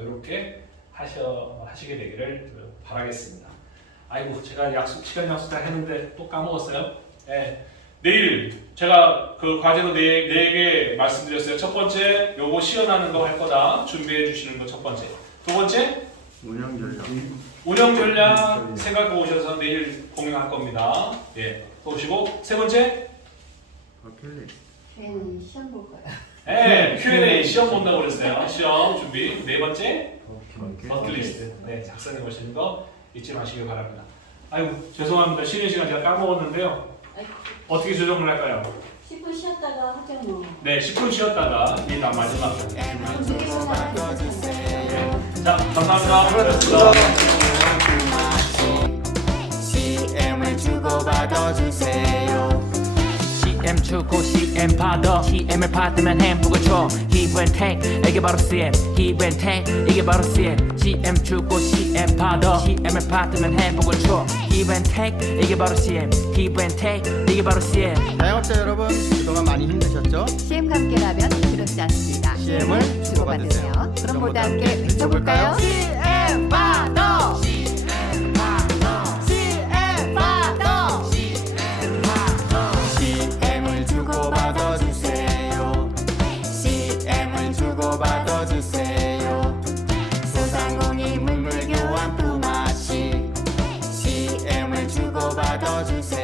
이렇게 하시게 되기를 바라겠습니다. 아이고 제가 시간 약속 다 했는데 또 까먹었어요. 네. 내일 제가 그 과제로 네 개 말씀드렸어요. 첫 번째 요거 시연하는 거 할 거다. 준비해 주시는 거 첫 번째. 두 번째 운영 전략 생각해 오셔서 내일 공유할 겁니다. 예. 보시고 세 번째 시험 볼 거야. 네, Q&A 시험 본다고 그랬어요. 시험 준비. 네 번째 버킷리스트. 네, 작성해 보시는 거 잊지 마시길 바랍니다. 아이고 죄송합니다. 쉬는 시간 제가 까먹었는데요. 어떻게 조정을 할까요? 10분 쉬었다가 하죠 뭐. 네, 10분 쉬었다가 이 마지막. 네. 자, 감사합니다. CM을 주고받아 주세요. CM CM 주고 CM 받아 CM을 받으면 행복을 줘 Give and take 이게 바로 CM Give and take 이게 바로 CM CM 주고 CM 받아 CM을 받으면 행복을 줘 Give and take 이게 바로 CM Give and take 이게 바로 CM 자영업자 여러분, 그동안 많이 힘드셨죠? CM과 함께라면 두렵지 않습니다. CM을 주고받으세요. 그럼 모두 함께 외쳐볼까요? CM 받아! CM 받아! CM 받아! CM을 주고받아 주세요. CM을 주고받아 주세요. 소상공인 물물 교환 품앗이 CM을 주고받아 주세요.